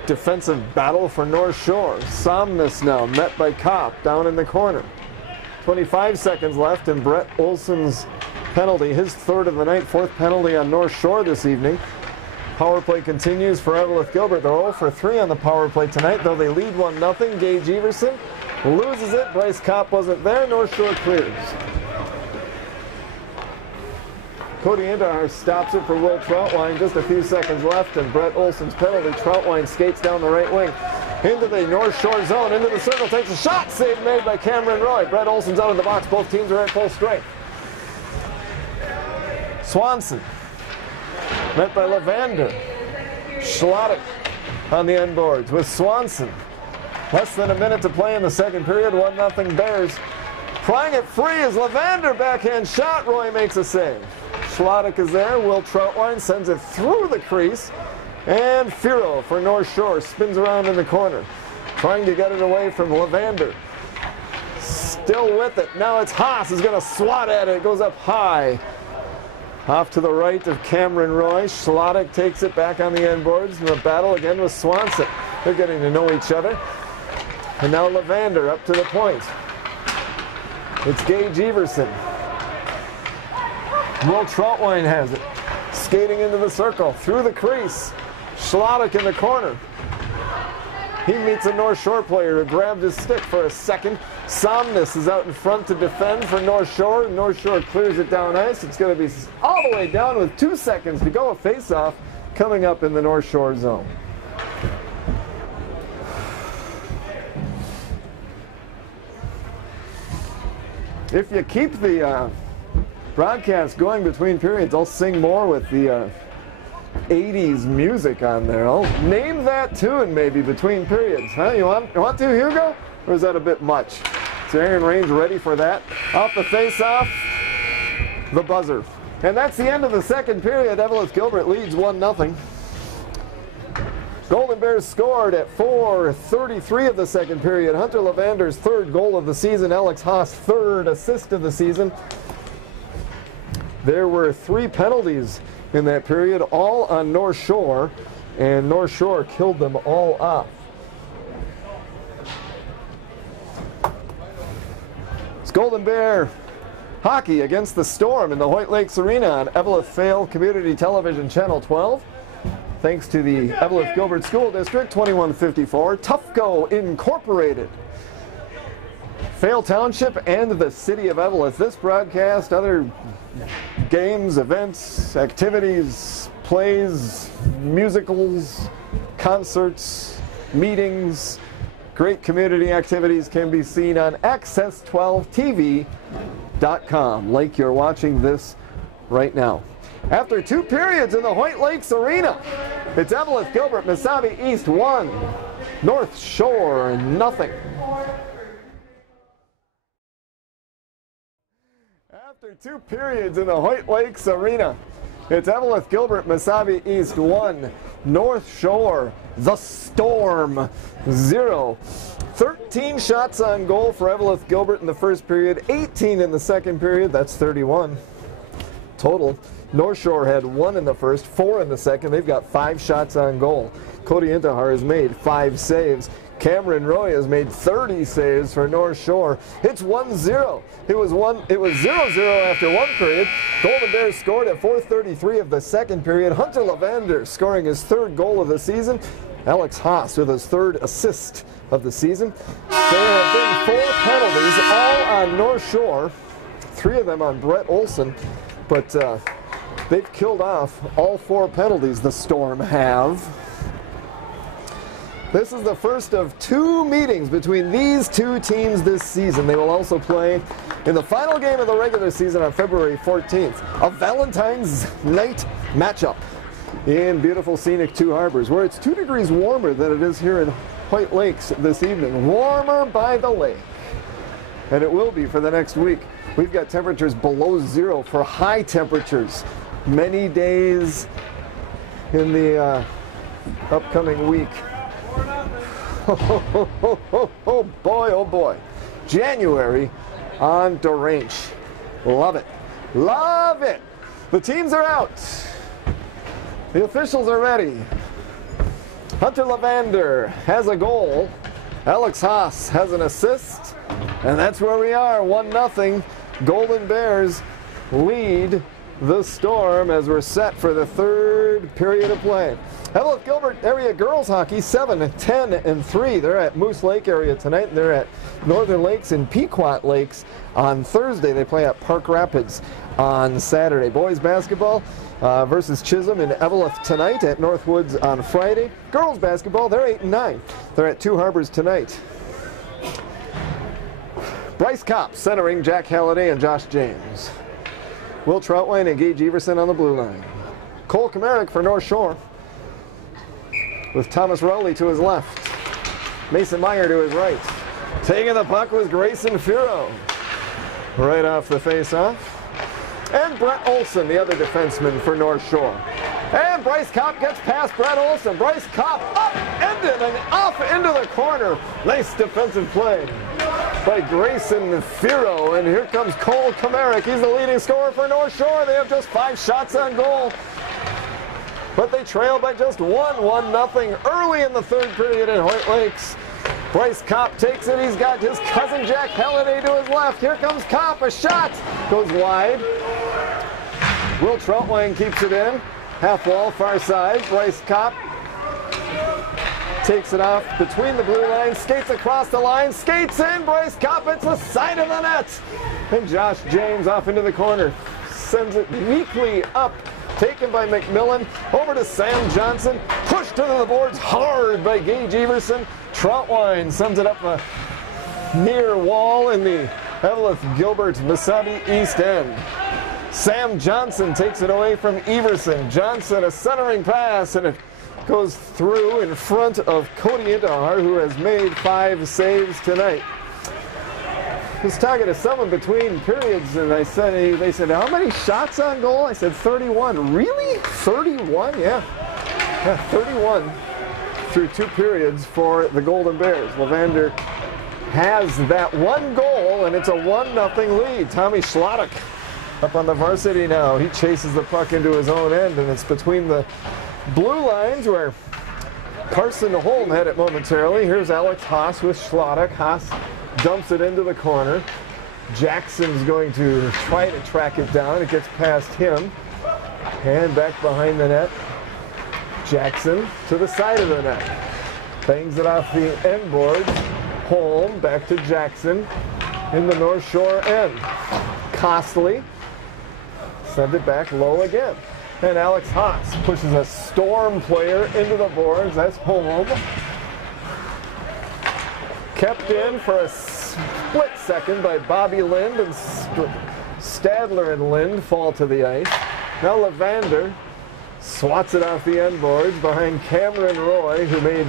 defensive battle for North Shore. Somnus now met by Kopp down in the corner. 25 seconds left in Brett Olson's penalty. His third of the night, fourth penalty on North Shore this evening. Power play continues for Eveleth Gilbert. They're 0 for 3 on the power play tonight, though they lead 1-0. Gage Everson loses it. Bryce Kopp wasn't there. North Shore clears. Cody Indahar stops it for Will Troutwine. Just a few seconds left, and Brett Olson's penalty. Troutwine skates down the right wing into the North Shore zone, into the circle, takes a shot. Save made by Cameron Roy. Brett Olson's out of the box. Both teams are at full strength. Swanson. Met by Levander. Schlottick on the end boards with Swanson. Less than a minute to play in the second period. 1-0 Bears. Prying it free is Levander. Backhand shot. Roy makes a save. Schlottick is there. Will Troutwine sends it through the crease. And Firo for North Shore spins around in the corner. Trying to get it away from Levander. Still with it. Now it's Haas is going to swat at it. It goes up high. Off to the right of Cameron Roy. Schlottick takes it back on the end boards in the battle again with Swanson. They're getting to know each other. And now Levander up to the point. It's Gage Everson. Will Troutwine has it. Skating into the circle, through the crease. Schlottick in the corner. He meets a North Shore player who grabbed his stick for a second. Somnus is out in front to defend for North Shore. North Shore clears it down ice. It's going to be all the way down with 2 seconds to go. A face-off coming up in the North Shore zone. If you keep the broadcast going between periods, I'll sing more with the 80s music on there. I'll name that tune maybe between periods. Huh? You want to, Hugo? Or is that a bit much? Is Aaron Raines ready for that? Off the face-off, the buzzer. And that's the end of the second period. Eveleth Gilbert leads 1-0. Golden Bears scored at 4:33 of the second period. Hunter Levander's third goal of the season. Alex Haas' third assist of the season. There were 3 penalties in that period, all on North Shore, and North Shore killed them all off. It's Golden Bear hockey against the Storm in the Hoyt Lakes Arena on Eveleth Fail Community Television Channel 12. Thanks to the Eveleth Gilbert School District, 2154, Tufco Incorporated. Fayal Township and the city of Eveleth. This broadcast, other games, events, activities, plays, musicals, concerts, meetings, great community activities can be seen on access12tv.com. Like you're watching this right now. After 2 periods in the Hoyt Lakes Arena, it's Eveleth Gilbert, Mesabi East 1, North Shore nothing. After 2 periods in the Hoyt Lakes Arena, it's Eveleth Gilbert, Mesabi East 1, North Shore, the Storm 0. 13 shots on goal for Eveleth Gilbert in the first period, 18 in the second period, that's 31 total. North Shore had 1 in the first, 4 in the second. They've got 5 shots on goal. Cody Intihar has made 5 saves. Cameron Roy has made 30 saves for North Shore. It's 1-0. It was 0-0 after 1 period. Golden Bears scored at 4:33 of the second period. Hunter Lavander scoring his 3rd goal of the season. Alex Haas with his 3rd assist of the season. There have been 4 penalties, all on North Shore. 3 of them on Brett Olson, but they've killed off all 4 penalties, the Storm have. This is the first of 2 meetings between these 2 teams this season. They will also play in the final game of the regular season on February 14th, a Valentine's night matchup in beautiful scenic Two Harbors, where it's 2 degrees warmer than it is here in Hoyt Lakes this evening. Warmer by the lake. And it will be for the next week. We've got temperatures below 0 for high temperatures many days in the upcoming week. Oh boy, oh boy. January on Dorange. Love it. Love it. The teams are out. The officials are ready. Hunter Lavander has a goal. Alex Haas has an assist. And that's where we are, 1-0. Golden Bears lead the Storm as we're set for the 3rd period of play. Eveleth Gilbert area girls hockey 7-10-3. They're at Moose Lake area tonight. And they're at Northern Lakes and Pequot Lakes on Thursday. They play at Park Rapids on Saturday. Boys basketball versus Chisholm in Eveleth tonight, at Northwoods on Friday. Girls basketball, they're 8-9. They're at Two Harbors tonight. Bryce Kopp centering Jack Halliday and Josh James. Will Troutwine and Gage Everson on the blue line. Cole Comerick for North Shore, with Thomas Rowley to his left. Mason Meyer to his right. Taking the puck was Grayson Firo. Right off the face-off. And Brett Olson, the other defenseman for North Shore. And Bryce Kopp gets past Brett Olson. Bryce Kopp up-ended and off into the corner. Nice defensive play by Grayson Firo. And here comes Cole Comerick. He's the leading scorer for North Shore. They have just 5 shots on goal, but they trail by just 1-0 early in the 3rd period in Hoyt Lakes. Bryce Kopp takes it. He's got his cousin Jack Halliday to his left. Here comes Kopp. A shot goes wide. Will Troutwine keeps it in. Half wall, far side. Bryce Kopp takes it off between the blue lines, skates across the line, skates in. Bryce Kopp, it's the side of the net. And Josh James off into the corner. Sends it weakly up. Taken by McMillan, over to Sam Johnson, pushed to the boards hard by Gage Everson. Troutwine sends it up a near wall in the Eveleth Gilbert Mesabi East End. Sam Johnson takes it away from Everson. Johnson, a centering pass, and it goes through in front of Cody Intihar, who has made 5 saves tonight. I was talking to someone between periods, and they said, how many shots on goal? I said 31. Really? 31? Yeah, 31 through 2 periods for the Golden Bears. Lavander has that 1 goal, and it's a 1-0 lead. Tommy Schlottock up on the varsity now. He chases the puck into his own end, and it's between the blue lines where Carson Holm had it momentarily. Here's Alex Haas with Schlottock. Haas dumps it into the corner. Jackson's going to try to track it down. It gets past him. And back behind the net. Jackson to the side of the net. Bangs it off the end boards. Holm back to Jackson. in the North Shore end. Costly sends it back low again. And Alex Haas pushes a Storm player into the boards. That's home. Kept in for a split second by Bobby Lind, and Stadler and Lind fall to the ice. Now Levander swats it off the end boards behind Cameron Roy, who made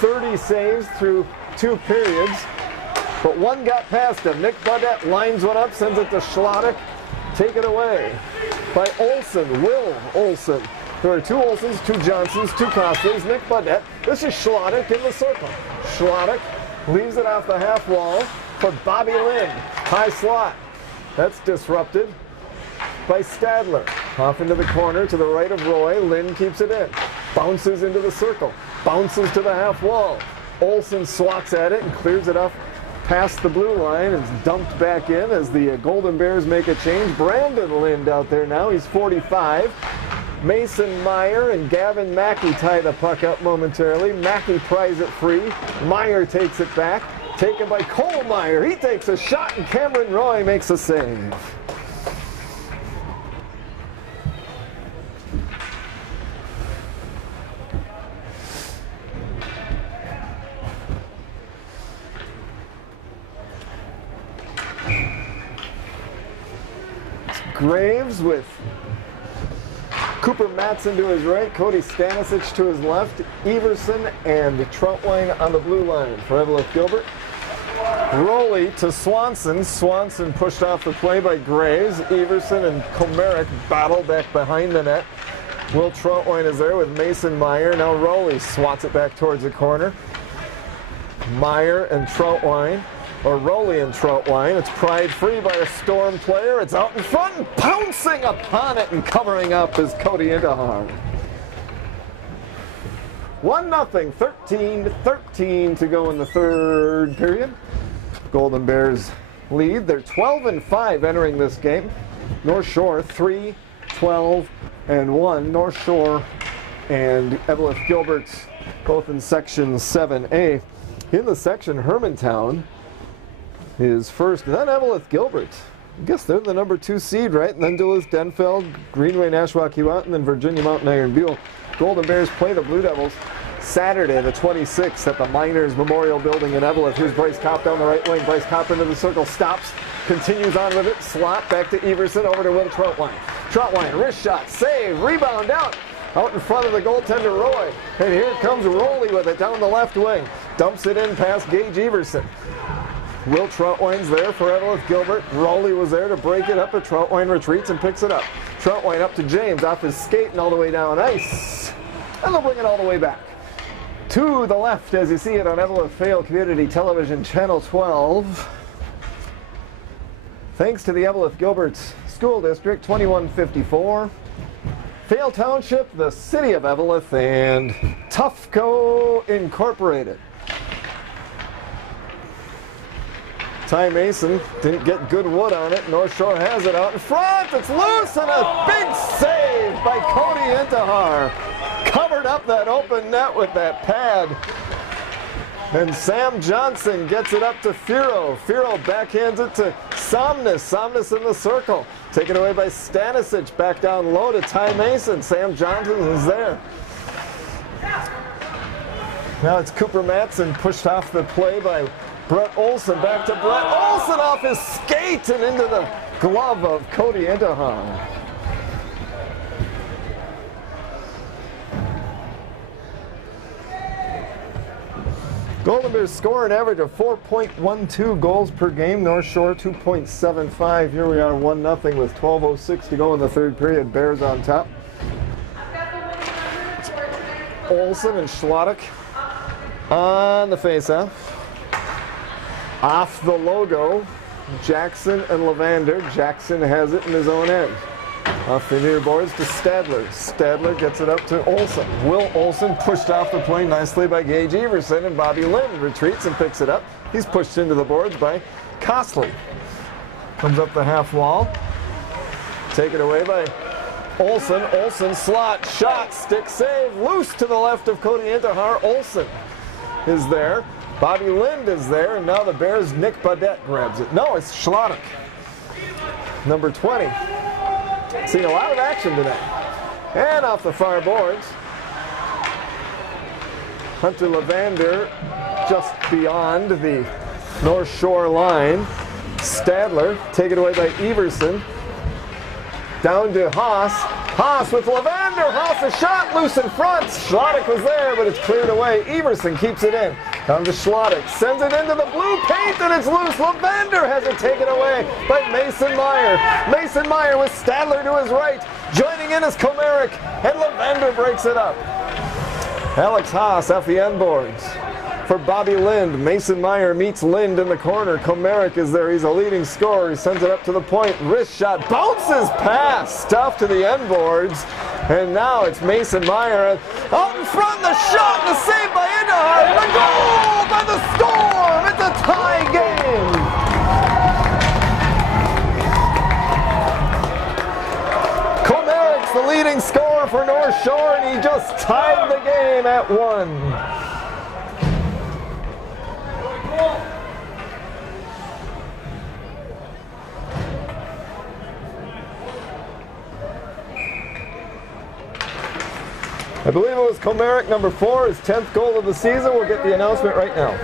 30 saves through 2 periods, but one got past him. Nick Budette lines one up, sends it to Schlottick. Taken away by Olsen, Will Olsen. There are 2 Olsens, 2 Johnsons, 2 Costleys, Nick Budette. This is Schlottick in the circle. Schlottick leaves it off the half wall for Bobby Lind. High slot. That's disrupted by Stadler. Off into the corner to the right of Roy. Lind keeps it in. Bounces into the circle. Bounces to the half wall. Olsen swats at it and clears it off past the blue line. It's dumped back in as the Golden Bears make a change. Brandon Lind out there now. He's 45. Mason Meyer and Gavin Mackey tie the puck up momentarily. Mackey pries it free. Meyer takes it back. Taken by Cole Meyer. He takes a shot and Cameron Roy makes a save. Graves with Cooper Matson to his right, Cody Stanisic to his left, Everson and Troutwine on the blue line for Eveleth Gilbert. Rowley to Swanson. Swanson pushed off the play by Graves. Everson and Komaric battle back behind the net. Will Troutwine is there with Mason Meyer. Now Rowley swats it back towards the corner. Meyer and Troutwine. Or Rowley and Troutwine. It's pried free by a Storm player. It's out in front and pouncing upon it and covering up is Cody Intihar. 1-0, 13-13 to go in the third period. Golden Bears lead. They're 12-5 entering this game. North Shore 3-12-1. North Shore and Eveleth Gilbert both in section 7A. In the section, Hermantown is first, and then Eveleth Gilbert. I guess they're the number 2 seed, right? And then Duluth, Denfeld, Greenway, Nashua, Keewatin, and then Virginia Mountain Iron Buell. Golden Bears play the Blue Devils Saturday, the 26th, at the Miners Memorial Building in Eveleth. Here's Bryce Kopp down the right wing. Bryce Kopp into the circle, stops, continues on with it. Slot back to Everson, over to Will Troutwine. Troutwine, wrist shot, save, rebound out in front of the goaltender Roy. And here comes Rowley with it down the left wing. Dumps it in past Gage Everson. Will Troutwine's there for Eveleth Gilbert. Rowley was there to break it up, but Troutwine retreats and picks it up. Troutwine up to James, off his skate and all the way down ice. And they'll bring it all the way back to the left as you see it on Eveleth Vale Community Television, Channel 12. Thanks to the Eveleth Gilbert School District, 2154. Vale Township, the City of Eveleth, and Tufco Incorporated. Ty Mason didn't get good wood on it. North Shore has it out in front. It's loose and a big save by Cody Intihar. Covered up that open net with that pad. And Sam Johnson gets it up to Firo. Firo backhands it to Somnus. Somnus in the circle. Taken away by Stanisic. Back down low to Ty Mason. Sam Johnson is there. Now it's Cooper Matson pushed off the play by Brett Olsen. Back to Brett Olsen off his skate and into the glove of Cody Intihar. Golden Bears score an average of 4.12 goals per game. North Shore 2.75. Here we are 1-0 with 12:06 to go in the third period. Bears on top. Olsen and Schlottick on the faceoff. Off the logo, Jackson and Levander. Jackson has it in his own end. Off the near boards to Stadler. Stadler gets it up to Olsen. Will Olsen pushed off the play nicely by Gage Everson, and Bobby Lind retreats and picks it up. He's pushed into the boards by Costley. Comes up the half wall. Taken away by Olsen. Olsen slot, shot, stick save, loose to the left of Cody Intihar. Olsen is there. Bobby Lind is there, and now the Bears' Nick Baudette grabs it. No, it's Schlottick, number 20. Seeing a lot of action tonight. And off the far boards, Hunter Levander just beyond the North Shore line. Stadler taken away by Everson. Down to Haas. Haas with Levander. Haas a shot loose in front. Schlottick was there, but it's cleared away. Everson keeps it in. Down to Schlottick. Sends it into the blue paint, and it's loose. Levander has it taken away by Mason Meyer. Mason Meyer with Stadler to his right. Joining in is Komaric, and Levander breaks it up. Alex Haas off the end boards. For Bobby Lind, Mason Meyer meets Lind in the corner. Komaric is there. He's a leading scorer. He sends it up to the point. Wrist shot. Bounces past. Stuffed to the end boards. And now it's Mason Meyer. Out in front, the shot. The save by Indahar. The goal by the Storm. It's a tie game. Komaric's the leading scorer for North Shore, and he just tied the game at 1. I believe it was Komaric, number 4, his 10th goal of the season. We'll get the announcement right now.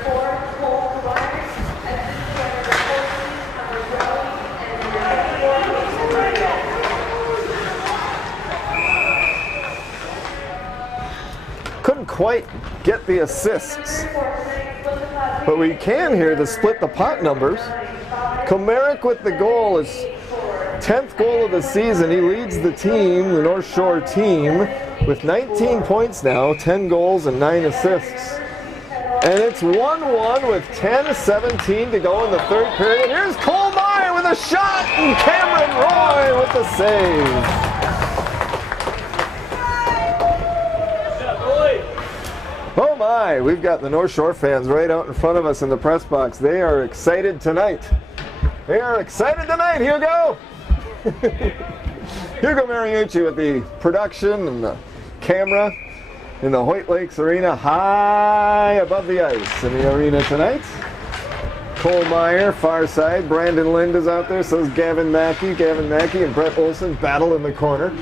Couldn't quite get the assists, but we can here to split the pot numbers. Komaric with the goal is 10th goal of the season. He leads the team, the North Shore team, with 19 points now, 10 goals and 9 assists. And it's 1-1 with 10:17 to go in the third period. Here's Cole Meyer with a shot, and Cameron Roy with the save. Oh my, we've got the North Shore fans right out in front of us in the press box. They are excited tonight. They are excited tonight, Hugo. Hugo Mariucci with the production and the camera in the Hoyt Lakes Arena, high above the ice in the arena tonight. Cole Meyer, far side. Brandon Lind is out there, so is Gavin Mackey. Gavin Mackey and Brett Olson battle in the corner.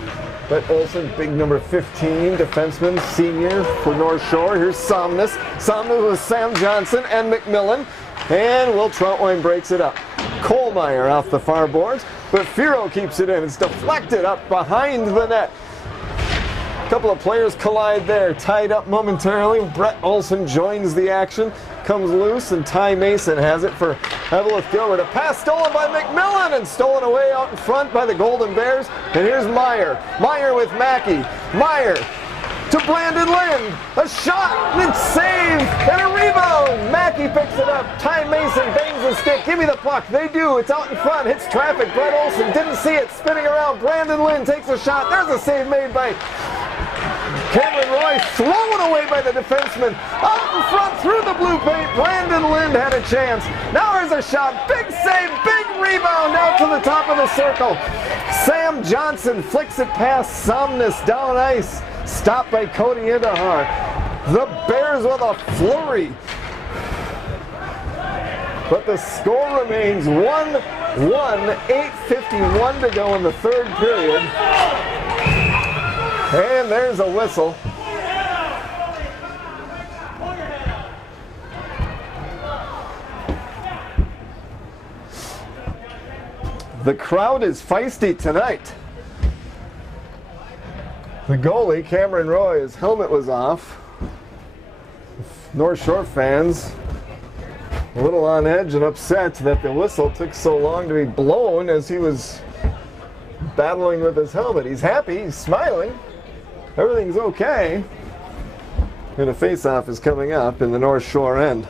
Brett Olson, big number 15, defenseman, senior for North Shore. Here's Somnus. Somnus with Sam Johnson and McMillan. And Will Troutwine breaks it up. Cole Meyer off the far boards, but Firo keeps it in. It's deflected up behind the net. A couple of players collide there, tied up momentarily. Brett Olson joins the action, comes loose, and Ty Mason has it for Eveleth Gilbert. A pass stolen by McMillan and stolen away out in front by the Golden Bears. And here's Meyer. Meyer with Mackey. Meyer to Brandon Lind. A shot, and it's saved, and a rebound. Mackey picks it up. Ty Mason bangs the stick. Give me the puck. They do. It's out in front. Hits traffic. Brett Olson didn't see it. Spinning around. Brandon Lind takes a shot. There's a save made by Cameron Roy, thrown away by the defenseman. Out in front through the blue paint. Brandon Lind had a chance. Now there's a shot. Big save, big rebound out to the top of the circle. Sam Johnson flicks it past Somnus down ice. Stopped by Cody Indahar. The Bears with a flurry. But the score remains 1-1, 8:51 to go in the third period. And there's a whistle. The crowd is feisty tonight. The goalie, Cameron Roy, his helmet was off. North Shore fans a little on edge and upset that the whistle took so long to be blown as he was battling with his helmet. He's happy, he's smiling. Everything's okay. And a face-off is coming up in the North Shore end.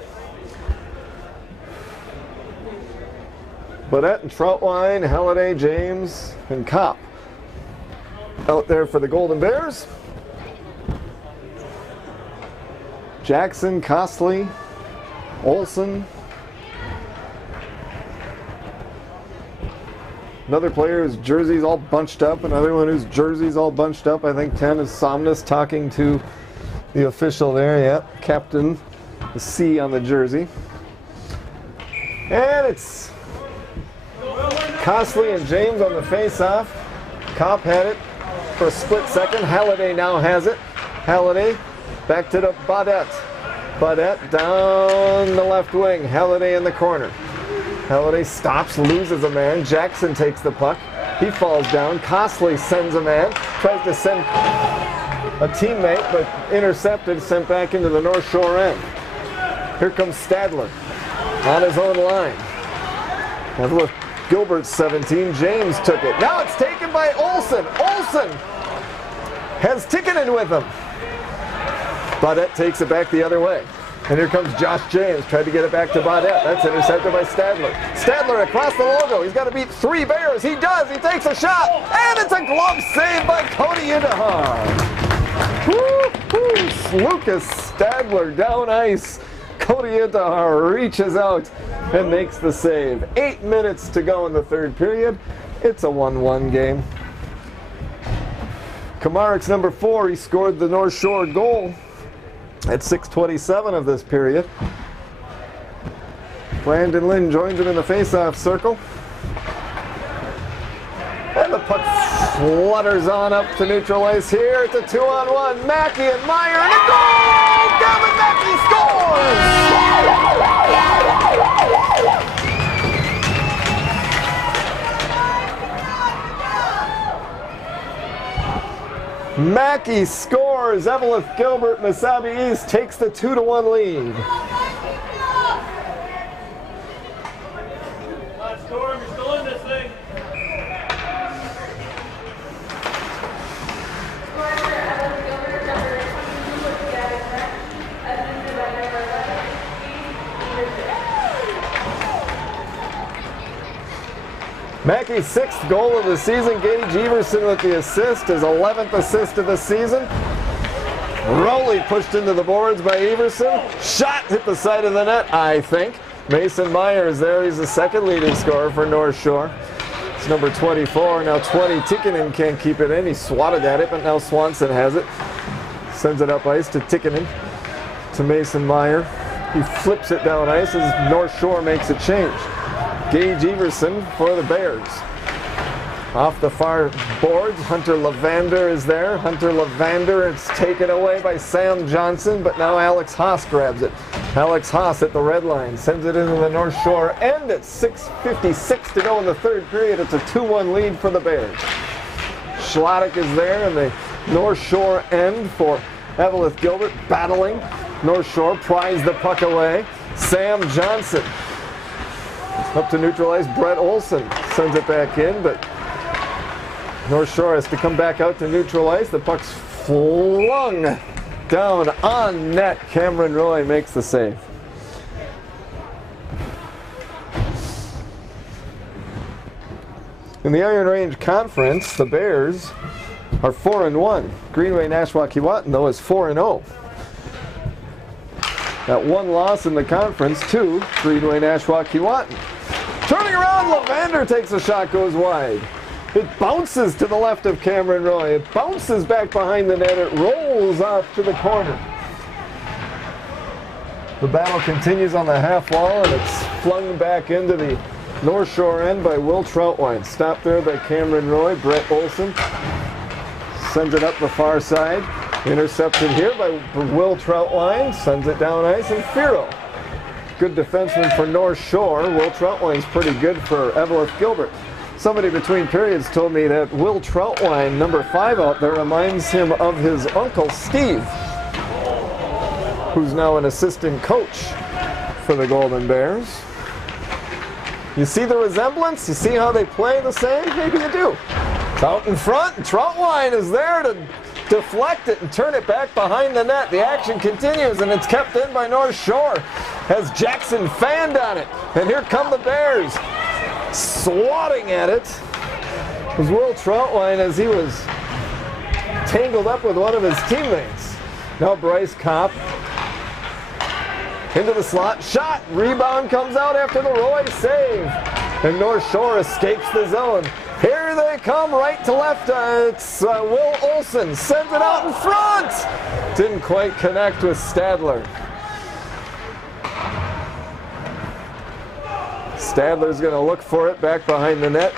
Baudette and Troutwine, Halliday, James, and Kopp out there for the Golden Bears. Jackson, Costley, Olson. Another player whose jersey's all bunched up. Another one whose jersey's all bunched up. I think 10 is Somnus talking to the official there. Yeah, Captain the C on the jersey. And it's Costley and James on the face-off. Kopp had it for a split second. Halliday now has it. Halliday back to the Baudette. Baudette down the left wing. Halliday in the corner. Halliday stops, loses a man. Jackson takes the puck. He falls down. Costley sends a man. Tries to send a teammate, but intercepted, sent back into the North Shore end. Here comes Stadler on his own line. Eveleth Gilbert 17. James took it. Now it's taken by Olsen. Olsen has Tikkanen with him. Baudette takes it back the other way. And here comes Josh James. Tried to get it back to Baudette. That's intercepted by Stadler. Stadler across the logo. He's got to beat 3 Bears. He does. He takes a shot. And it's a glove save by Cody Indahar. Lucas Stadler down ice. Cody Indahar reaches out and makes the save. 8 minutes to go in the third period. It's a 1-1 game. Komarik's number 4. He scored the North Shore goal at 6:27 of this period. Brandon Lynn joins him in the face-off circle. And the puck flutters on up to neutral ice here. It's a 2-on-1. Mackey and Meyer, and a goal! Gavin Mackey scores! Mackey scores. Eveleth Gilbert, Mesabi East takes the 2-1 lead. Storm, you're still in this thing. Mackey's 6th goal of the season. Gage Everson with the assist, his 11th assist of the season. Rowley pushed into the boards by Everson. Shot hit the side of the net, I think. Mason Meyer is there. He's the 2nd leading scorer for North Shore. It's number 24. Now 20. Tikkanen can't keep it in. He swatted at it, but now Swanson has it. Sends it up ice to Tikkanen. To Mason Meyer. He flips it down ice as North Shore makes a change. Gage Everson for the Bears. Off the far boards, Hunter Lavander is there. Hunter Lavander, it's taken away by Sam Johnson, but now Alex Haas grabs it. Alex Haas at the red line, sends it into the North Shore end at 6:56 to go in the third period. It's a 2-1 lead for the Bears. Schlottick is there in the North Shore end for Eveleth Gilbert, battling. North Shore pries the puck away. Sam Johnson up to neutral ice. Brett Olsen sends it back in, but North Shore has to come back out to neutral ice. The puck's flung down on net. Cameron Roy makes the save. In the Iron Range Conference, the Bears are 4-1. Greenway Nashua Keewatin, though, is 4-0. That one loss in the conference to Greenway Nashua Keewatin. Turning around, Lavander takes a shot, goes wide. It bounces to the left of Cameron Roy. It bounces back behind the net. It rolls off to the corner. The battle continues on the half wall, and it's flung back into the North Shore end by Will Troutwine. Stopped there by Cameron Roy. Brett Olsen sends it up the far side. Intercepted here by Will Troutwine. Sends it down ice, and Firo. Good defenseman for North Shore. Will Troutwine's pretty good for Eveleth Gilbert. Somebody between periods told me that Will Troutwine, number 5 out there, reminds him of his uncle Steve, who's now an assistant coach for the Golden Bears. You see the resemblance? You see how they play the same? Maybe you do. It's out in front, and Troutwine is there to deflect it and turn it back behind the net. The action continues, and it's kept in by North Shore as Jackson fanned on it. And here come the Bears. Swatting at it was Will Troutwine as he was tangled up with one of his teammates. Now Bryce Kopp into the slot. Shot. Rebound comes out after the Roy save. And North Shore escapes the zone. Here they come, right to left. It's Will Olsen. Sends it out in front. Didn't quite connect with Stadler. Stadler's going to look for it back behind the net.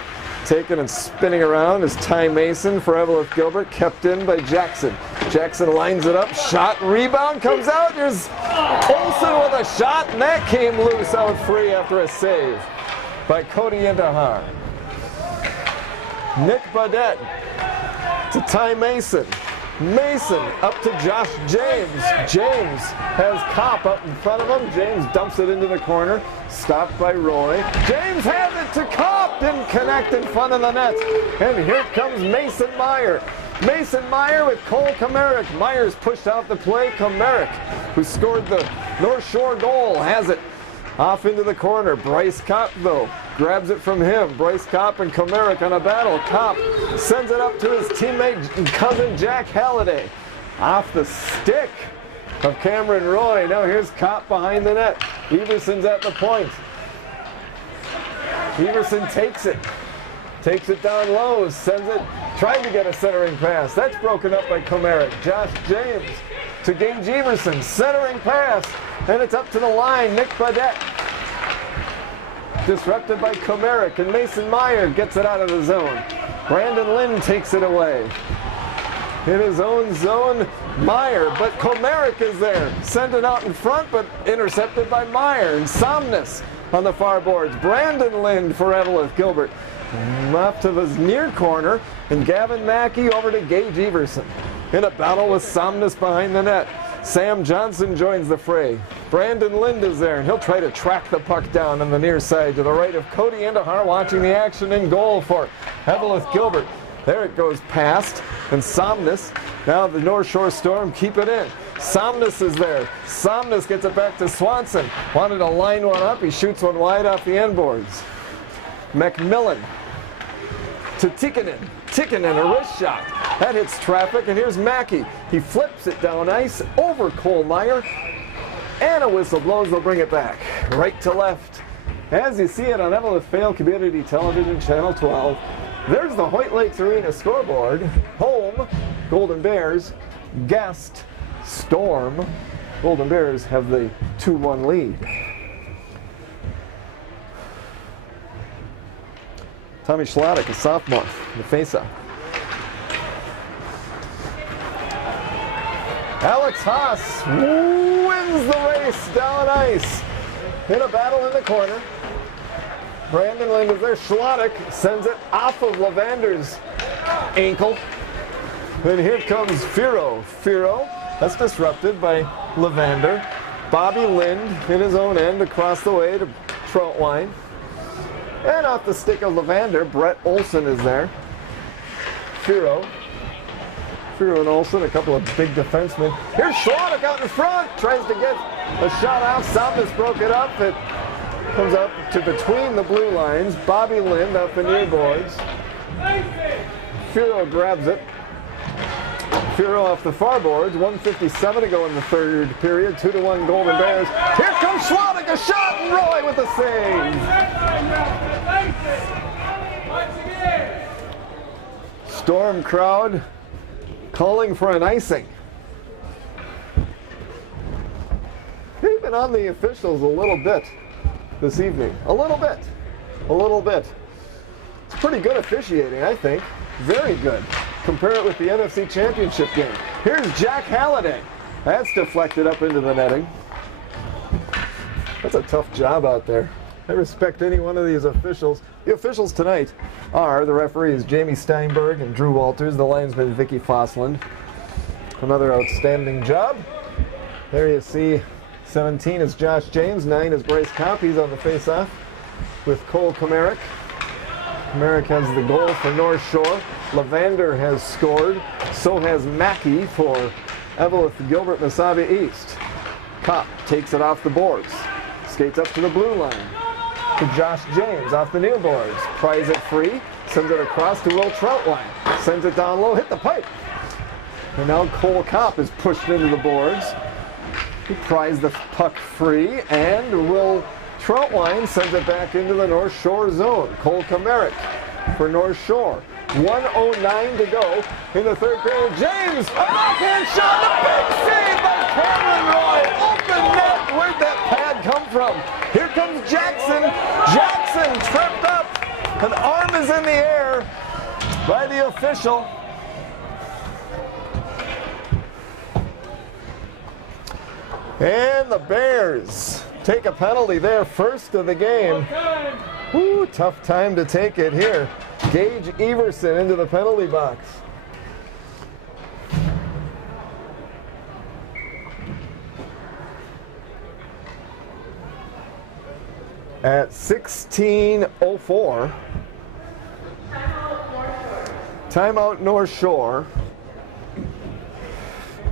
Taken and spinning around is Ty Mason for Eveleth Gilbert, kept in by Jackson. Jackson lines it up, shot, rebound, comes out. Here's Olsen with a shot, and that came loose out free after a save by Cody Indahar. Nick Badette to Ty Mason. Mason up to Josh James. James has Kopp up in front of him. James dumps it into the corner. Stopped by Roy. James has it to Kopp. Didn't connect in front of the net. And here comes Mason Meyer. Mason Meyer with Cole Komarick. Meyer's pushed out the play. Komarick, who scored the North Shore goal, has it off into the corner. Bryce Kopp, though, grabs it from him. Bryce Kopp and Komarick on a battle. Kopp sends it up to his teammate and cousin Jack Halliday. Off the stick of Cameron Roy. Now here's Kopp behind the net. Everson's at the point. Everson takes it. Takes it down low, sends it, trying to get a centering pass. That's broken up by Komarick. Josh James to Gage Everson, centering pass, and it's up to the line. Nick Badette. Disrupted by Komarick, and Mason Meyer gets it out of the zone. Brandon Lynn takes it away. In his own zone, Meyer, but Komarick is there. Sent it out in front, but intercepted by Meyer. And Somnus on the far boards. Brandon Lynn for Eveleth Gilbert. Left of his near corner, and Gavin Mackey over to Gage Everson. In a battle with Somnus behind the net. Sam Johnson joins the fray. Brandon Lind is there, and he'll try to track the puck down on the near side to the right of Cody Indahar, watching the action in goal for Eveleth Gilbert. There it goes past, and Somnus. Now the North Shore Storm keep it in. Somnus is there. Somnus gets it back to Swanson. Wanted to line one up. He shoots one wide off the end boards. McMillan to Tikkanen. Tikkanen, a wrist shot. That hits traffic, and here's Mackey. He flips it down ice over Cole Meyer, and a whistle blows. They'll bring it back right to left. As you see it on Eveleth Vale Community Television, Channel 12, there's the Hoyt Lakes Arena scoreboard. Home, Golden Bears. Guest, Storm. Golden Bears have the 2-1 lead. Tommy Schlottick, a sophomore, in the faceoff. Alex Haas wins the race down ice. In a battle in the corner. Brandon Lind is there. Schlottick sends it off of Lavander's ankle. And here comes Firo. Firo, that's disrupted by Lavander. Bobby Lind in his own end across the way to Troutwine. And off the stick of Lavander, Brett Olson is there. Firo and Olson, a couple of big defensemen. Here's Schlottick out in front, tries to get a shot out. Somnus broke it up. It comes up to between the blue lines. Bobby Lind up the near boards. Firo grabs it. Firo off the far boards. 1:57 to go in the third period. 2-1 Golden Bears. Here comes Schlottick, a shot, and Roy with the save. Storm crowd calling for an icing. They've been on the officials a little bit this evening. A little bit. It's pretty good officiating, I think. Very good. Compare it with the NFC Championship game. Here's Jack Halliday. That's deflected up into the netting. That's a tough job out there. I respect any one of these officials. The officials tonight are the referees Jamie Steinberg and Drew Walters, the linesman Vicky Fosland. Another outstanding job. There you see 17 is Josh James, 9 is Bryce Kopp. He's on the face-off with Cole Komarick. Komarick has the goal for North Shore. Lavander has scored. So has Mackey for Eveleth Gilbert Mesabi East. Kopp takes it off the boards. Skates up to the blue line. To Josh James off the near boards. Pries it free. Sends it across to Will Troutwine. Sends it down low. Hit the pipe. And now Cole Kopp is pushed into the boards. He pries the puck free. And Will Troutwine sends it back into the North Shore zone. Cole Komarick for North Shore. 1:09 to go in the third period. James, a backhand shot, a big save by Cameron Roy. Open net. Where'd that pad come from? Here comes Jackson. Jackson tripped up. An arm is in the air by the official. And the Bears take a penalty there, first of the game. Ooh, tough time to take it here. Gage Everson into the penalty box. At 16:04. Timeout North Shore.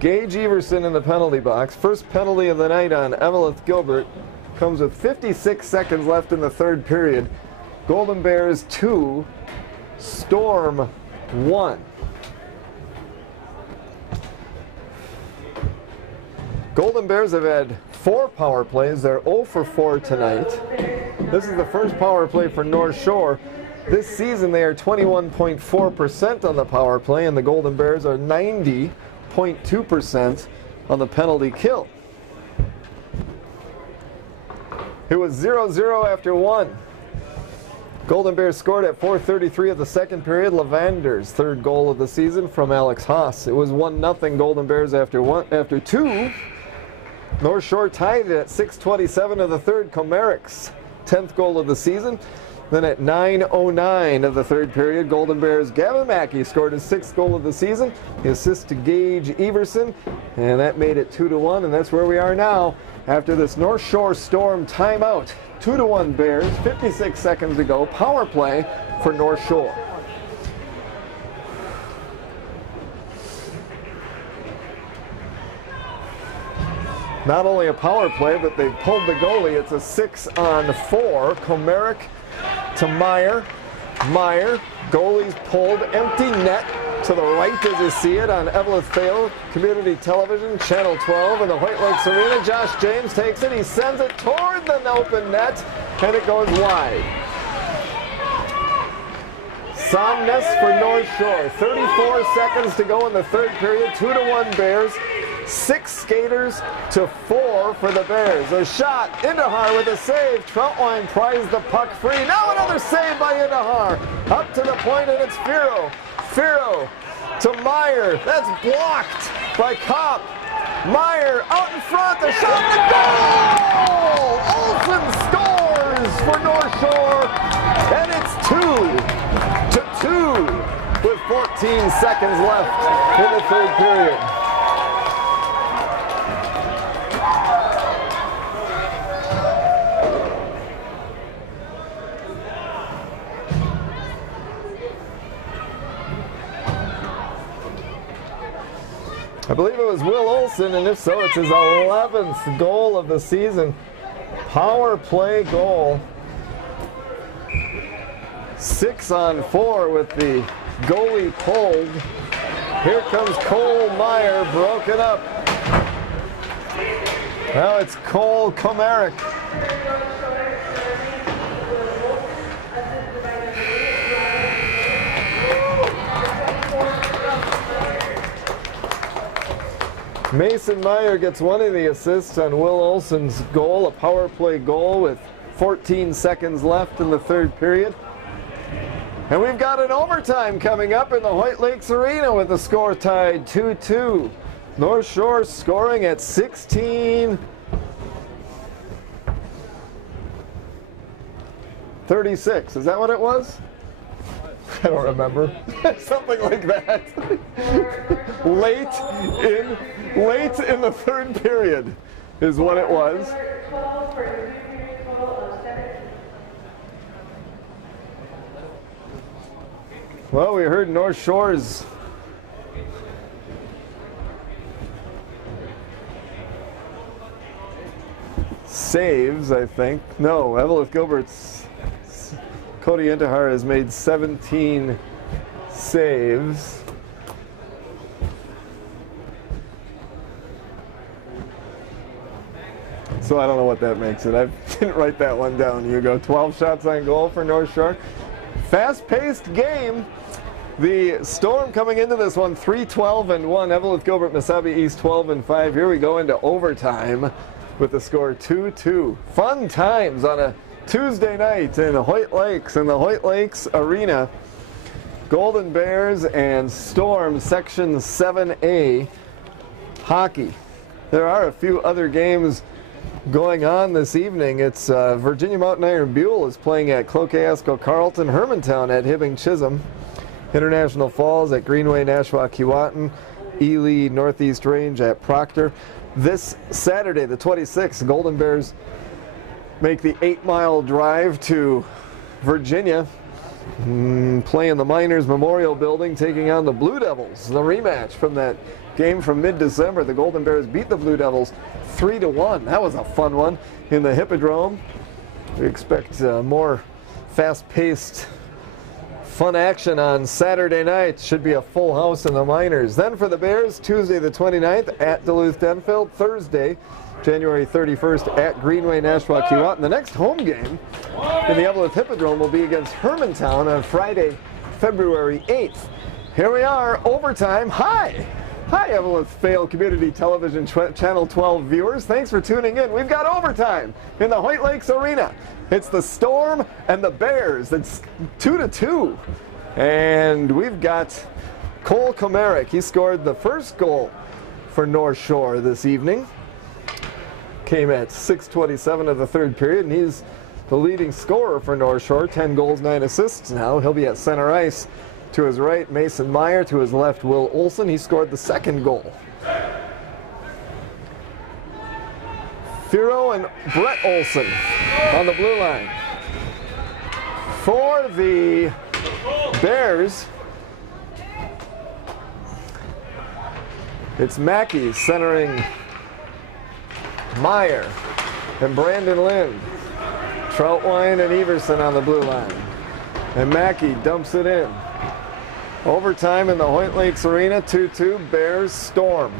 Gage Everson in the penalty box. First penalty of the night on Eveleth Gilbert. Comes with 56 seconds left in the third period. Golden Bears 2, Storm 1. Golden Bears have had 4 power plays. They're 0 for 4 tonight. This is the first power play for North Shore. This season they are 21.4% on the power play, and the Golden Bears are 90.2% on the penalty kill. It was 0-0 after 1. Golden Bears scored at 4:33 of the second period. Lavander's third goal of the season from Alex Haas. It was 1-0 Golden Bears after 2. North Shore tied it at 6:27 of the third. Komarik's 10th goal of the season. Then at 9:09 of the third period, Golden Bears' Gavin Mackey scored his 6th goal of the season. He assist to Gage Everson, and that made it 2-1, and that's where we are now after this North Shore Storm timeout. 2-1 Bears, 56 seconds to go. Power play for North Shore. Not only a power play, but they pulled the goalie. It's a 6-on-4. Komarik to Meyer. Meyer, goalie's pulled, empty net to the right as you see it on Eveleth Fail Community Television, Channel 12 in the Hoyt Lakes Arena. Josh James takes it, he sends it toward the open net, and it goes wide. Somnus for North Shore. 34 seconds to go in the third period. 2-1 Bears. 6 skaters to 4 for the Bears. A shot, Indahar with a save. Troutwine pries the puck free. Now another save by Indahar. Up to the point, and it's Firo. Firo to Meyer. That's blocked by Kopp. Meyer out in front. The shot, the goal! Olsen scores for North Shore, and it's 2-2 with 14 seconds left in the third period. I believe it was Will Olsen, and if so, it's his 11th goal of the season. Power play goal. 6-on-4 with the goalie pulled. Here comes Cole Meyer, broken up. Now it's Cole Komarik. Mason Meyer gets one of the assists on Will Olsen's goal, a power play goal with 14 seconds left in the third period. And we've got an overtime coming up in the Hoyt Lakes Arena with the score tied 2-2. North Shore scoring at 16:36. Is that what it was? I don't remember. Something like that. Late in the third period is what it was. Well, we heard North Shore's saves, I think. No, Eveleth Gilbert's Cody Intihar has made 17 saves. So I don't know what that makes it. I didn't write that one down. You go 12 shots on goal for North Shore. Fast-paced game. The Storm coming into this one 3-12-1. Eveleth Gilbert Mesabi East 12-5. Here we go into overtime. with the score 2-2. Fun times on a Tuesday night in Hoyt Lakes, in the Hoyt Lakes Arena. Golden Bears and Storm Section 7A hockey. There are a few other games going on this evening. It's Virginia Mountain Iron Buell is playing at Cloquet-Esco Carleton, Hermantown at Hibbing Chisholm, International Falls at Greenway Nashua Keewatin, Ely Northeast Range at Proctor. This Saturday, the 26th, Golden Bears make the 8-mile drive to Virginia, play in the Miners Memorial Building, taking on the Blue Devils. The rematch from that game from mid-December. The Golden Bears beat the Blue Devils 3-1. That was a fun one in the Hippodrome. We expect more fast-paced, fun action on Saturday night. Should be a full house in the Miners. Then for the Bears, Tuesday the 29th at Duluth-Denfeld. Thursday, January 31st at Greenway Nashua Keewatin. The next home game in the Eveleth Hippodrome will be against Hermantown on Friday, February 8th. Here we are, overtime. Hi Eveleth Vale Community Television Channel 12 viewers. Thanks for tuning in. We've got overtime in the Hoyt Lakes Arena. It's the Storm and the Bears. It's 2-2. And we've got Cole Komarick. He scored the first goal for North Shore this evening. Came at 6:27 of the third period, and he's the leading scorer for North Shore. 10 goals, 9 assists now. He'll be at center ice. To his right, Mason Meyer. To his left, Will Olson. He scored the second goal. Firo and Brett Olson on the blue line. For the Bears, it's Mackey centering Meyer and Brandon Lind. Troutwine and Everson on the blue line. And Mackey dumps it in. Overtime in the Hoyt Lakes Arena, 2-2, Bears Storm.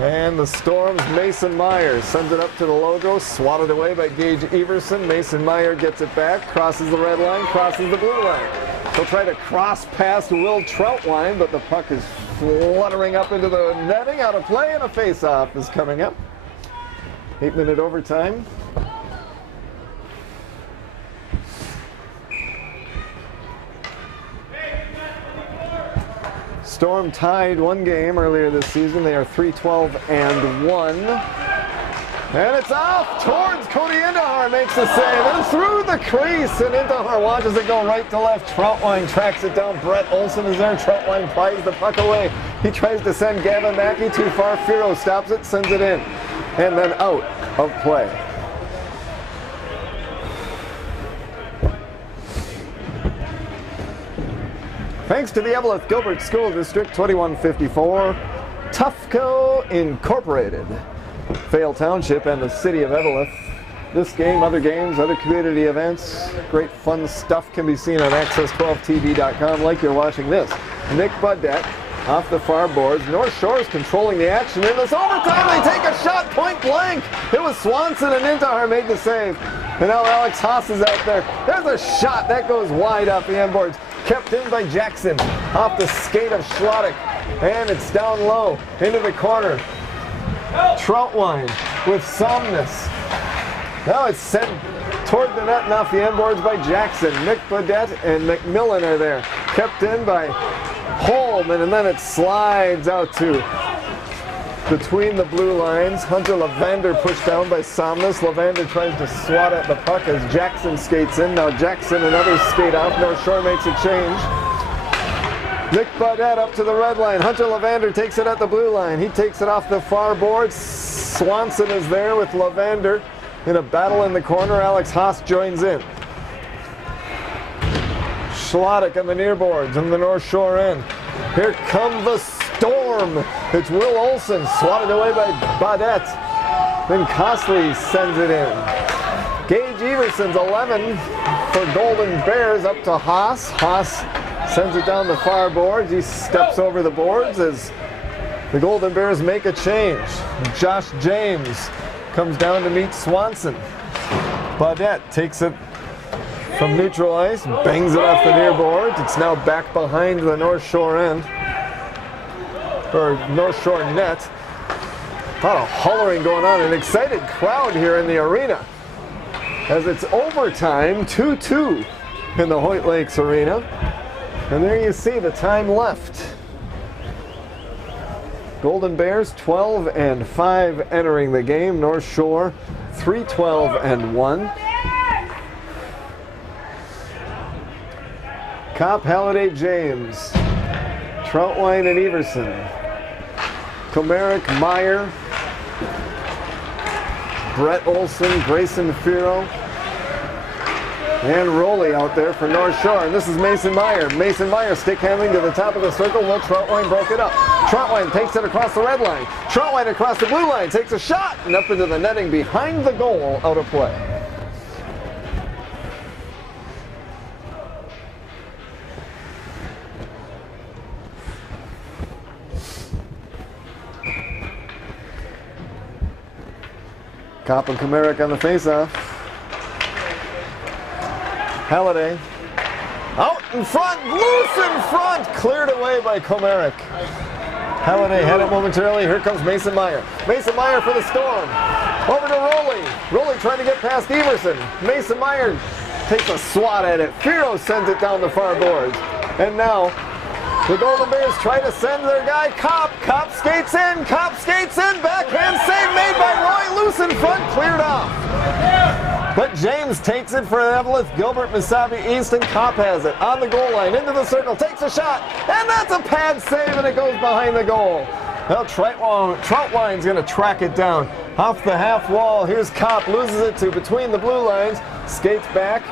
And the Storm's Mason Meyer sends it up to the logo, swatted away by Gage Everson. Mason Meyer gets it back, crosses the red line, crosses the blue line. He'll try to cross past Will Troutwine, but the puck is fluttering up into the netting, out of play, and a face-off is coming up. 8-minute overtime. Storm tied one game earlier this season. They are 3-12-1. And it's off towards Cody Indahar, makes the save, and through the crease, and Indahar watches it go right to left. Troutwine tracks it down. Brett Olson is there. Troutwine plies the puck away. He tries to send Gavin Mackey too far. Firo stops it, sends it in, and then out of play. Thanks to the Eveleth Gilbert School District 2154, Tufco Incorporated, Vale Township, and the City of Eveleth. This game, other games, other community events, great fun stuff can be seen on access12tv.com like you're watching this. Nick Budette off the far boards. North Shore is controlling the action in this overtime. They take a shot point blank. It was Swanson, and Indahar made the save. And now Alex Haas is out there. There's a shot that goes wide off the end boards. Kept in by Jackson off the skate of Schlottick, and it's down low into the corner. Troutwine with Somnus. Now it's sent toward the net and off the end boards by Jackson. Nick Budette and McMillan are there. Kept in by Holman, and then it slides out to between the blue lines. Hunter Levander pushed down by Somnus. Levander tries to swat at the puck as Jackson skates in. Now Jackson and others skate off. North Shore makes a change. Nick Budette up to the red line. Hunter Levander takes it at the blue line. He takes it off the far board. Swanson is there with Levander in a battle in the corner. Alex Haas joins in. Schlottick on the near boards on the North Shore end. Here come the Storm. It's Will Olson, swatted away by Budette. Then Costley sends it in. Gage Everson's 11 for Golden Bears up to Haas. Haas sends it down the far boards. He steps over the boards as the Golden Bears make a change. Josh James comes down to meet Swanson. Budette takes it from neutral ice, bangs it off the near boards. It's now back behind the North Shore end, or North Shore net. A lot of hollering going on, an excited crowd here in the arena as it's overtime, 2-2 in the Hoyt Lakes Arena. And there you see the time left. Golden Bears 12-5 entering the game. North Shore 3-12-1. Kopp, Halliday, James, Troutwine, and Everson. Comerick, Meyer, Brett Olson, Grayson Firo, and Rowley out there for North Shore. And this is Mason Meyer. Mason Meyer stick handling to the top of the circle. Will Troutwine broke it up. Troutwine takes it across the red line. Troutwine across the blue line takes a shot and up into the netting behind the goal, out of play. Kopp and Comerick on the faceoff. Halliday out in front, loose in front, cleared away by Comerick. Halliday had it momentarily. Here comes Mason Meyer. Mason Meyer for the Storm. Over to Rowley. Rowley trying to get past Everson. Mason Meyer takes a swat at it. Firo sends it down the far boards. And now the Golden Bears try to send their guy Kopp. Kopp skates in. Kopp skates in. Backhand save made by Roy. Loose in front. Cleared off. But James takes it for Eveleth. Gilbert, Mesabi, East, and Kopp has it. On the goal line. Into the circle. Takes a shot. And that's a pad save, and it goes behind the goal. Well, Troutwine's going to track it down. Off the half wall. Here's Kopp. Loses it to between the blue lines. Skates back.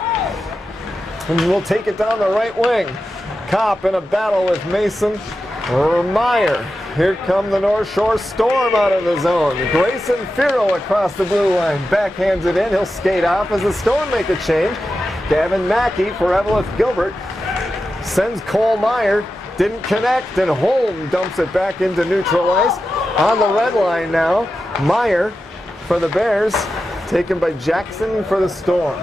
And will take it down the right wing. Kopp in a battle with Mason Meyer. Here come the North Shore Storm out of the zone. Grayson Firo across the blue line. Backhands it in. He'll skate off as the Storm make a change. Gavin Mackey for Eveleth Gilbert. Sends Cole Meyer. Didn't connect, and Holm dumps it back into neutral ice. On the red line now, Meyer for the Bears. Taken by Jackson for the Storm.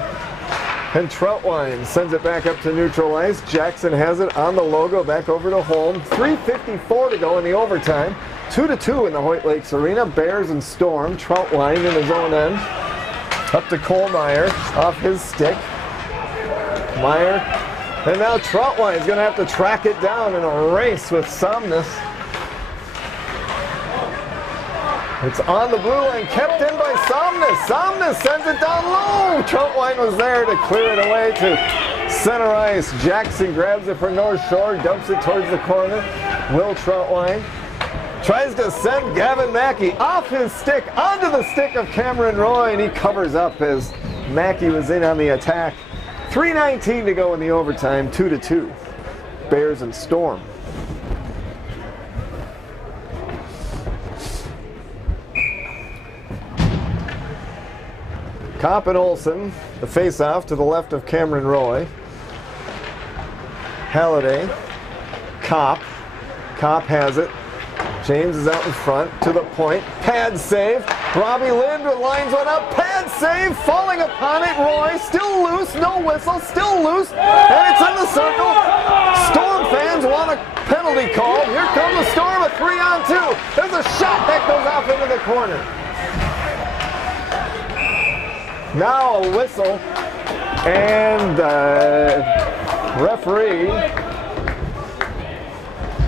And Troutwine sends it back up to neutral ice. Jackson has it on the logo, back over to Holm. 3:54 to go in the overtime. 2-2 in the Hoyt Lakes Arena. Bears and Storm. Troutwine in his own end. Up to Cole Meyer, off his stick. Meyer. And now Troutwine is going to have to track it down in a race with Somnus. It's on the blue line, kept in by Somnus. Somnus sends it down low. Troutwine was there to clear it away to center ice. Jackson grabs it for North Shore, dumps it towards the corner. Will Troutwine tries to send Gavin Mackey off his stick onto the stick of Cameron Roy, and he covers up as Mackey was in on the attack. 3:19 to go in the overtime, 2-2. Bears and Storm. Kopp and Olson, the face-off to the left of Cameron Roy. Halliday, Kopp. Kopp has it. James is out in front to the point. Pad save. Robbie Lind lines one up. Pad save. Falling upon it. Roy still loose. No whistle. Still loose. And it's in the circle. Storm fans want a penalty call. Here comes the Storm, a 3-on-2. There's a shot that goes off into the corner. Now a whistle, and referee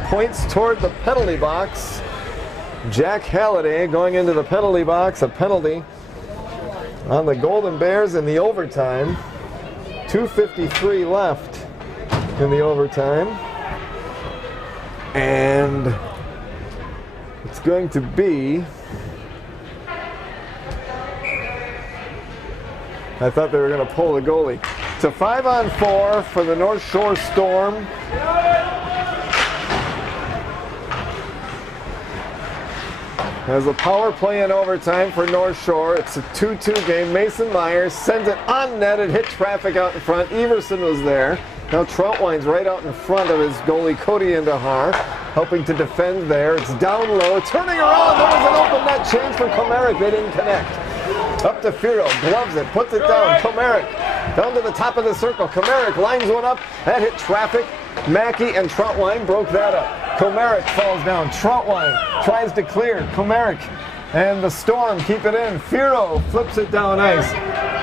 points toward the penalty box. Jack Halliday going into the penalty box, a penalty on the Golden Bears in the overtime. 2:53 left in the overtime, and it's going to be, I thought they were going to pull the goalie. It's a 5-on-4 for the North Shore Storm. As a power play in overtime for North Shore, it's a 2-2 game. Mason Myers sends it on net. It hit traffic out in front. Everson was there. Now Troutwine's right out in front of his goalie, Cody Indahar, helping to defend there. It's down low. Turning around. There was an open net change for Comerick. They didn't connect. Up to Firo, gloves it, puts it down. Comerick down to the top of the circle. Comerick lines one up. That hit traffic. Mackey and Troutwine broke that up. Comerick falls down. Troutwine tries to clear. Comerick And the Storm keep it in. Firo flips it down ice.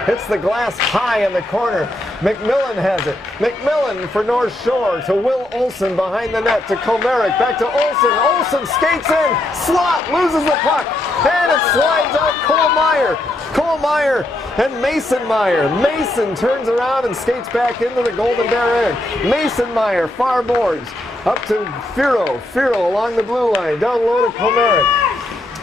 Hits the glass high in the corner. McMillan has it. McMillan for North Shore to Will Olson behind the net to Komerick. Back to Olson. Olson skates in. Slot loses the puck. And it slides out Cole Meyer. Cole Meyer and Mason Meyer. Mason turns around and skates back into the Golden Bear end. Mason Meyer, far boards. Up to Firo. Firo along the blue line. Down low to Komerick.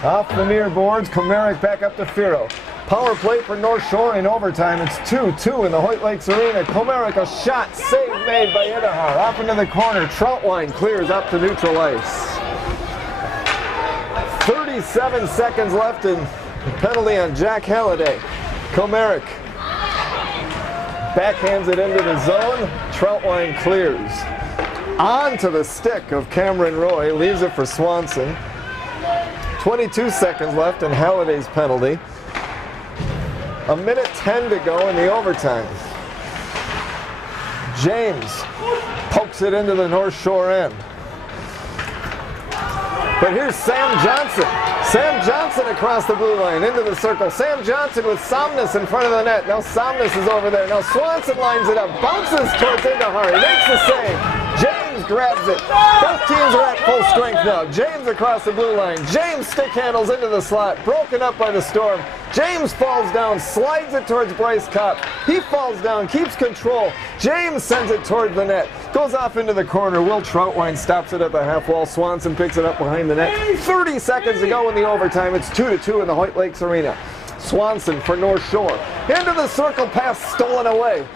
Off the near boards, Komerick back up to Firo. Power play for North Shore in overtime. It's 2-2 in the Hoyt Lakes Arena. Komerick, a shot, save made by Idahar. Off into the corner, Troutwine clears up to neutral ice. 37 seconds left and penalty on Jack Halliday. Komerick backhands it into the zone. Troutwine clears. On to the stick of Cameron Roy, leaves it for Swanson. 22 seconds left in Halliday's penalty. A minute 10 to go in the overtime. James pokes it into the North Shore end. But here's Sam Johnson. Sam Johnson across the blue line into the circle. Sam Johnson with Somnus in front of the net. Now Somnus is over there. Now Swanson lines it up. Bounces towards Idahar. He makes the save. James grabs it. Both teams are at full strength now. James across the blue line. James stick handles into the slot. Broken up by the Storm. James falls down, slides it towards Bryce Kopp. He falls down, keeps control. James sends it toward the net. Goes off into the corner. Will Troutwine stops it at the half wall. Swanson picks it up behind the net. 30 seconds to go in the overtime. It's 2-2 in the Hoyt Lakes Arena. Swanson for North Shore. Into the circle pass stolen away.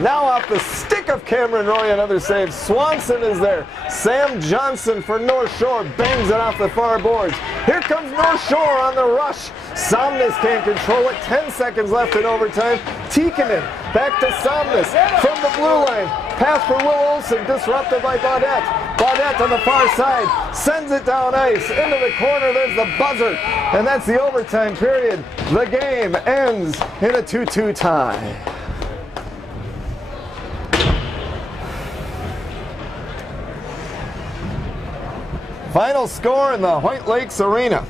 Now off the stick of Cameron Roy, another save. Swanson is there. Sam Johnson for North Shore bangs it off the far boards. Here comes North Shore on the rush. Somnus can't control it. 10 seconds left in overtime. Tikkanen back to Somnus from the blue line. Pass for Will Olson, disrupted by Baudette. Baudette on the far side sends it down ice. Into the corner, there's the buzzer. And that's the overtime period. The game ends in a 2-2 tie. Final score in the Hoyt Lakes Arena.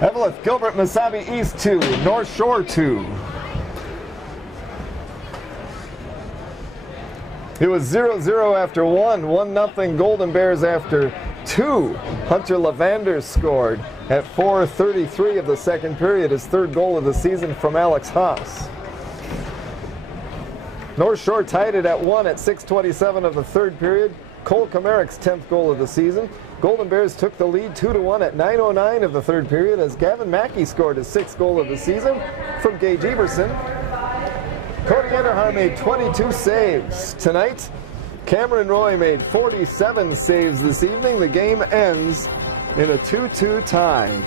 Eveleth, Gilbert, Mesabi East 2, North Shore 2. It was 0-0 after 1, 1-0 Golden Bears after 2. Hunter Lavander scored at 4:33 of the second period, his third goal of the season from Alex Haas. North Shore tied it at 1 at 6:27 of the third period. Cole Komerick's 10th goal of the season. Golden Bears took the lead 2-1 at 9:09 of the third period as Gavin Mackey scored his 6th goal of the season from Gage Everson. Cody Idahar made 22 saves. Tonight, Cameron Roy made 47 saves this evening. The game ends in a 2-2 tie.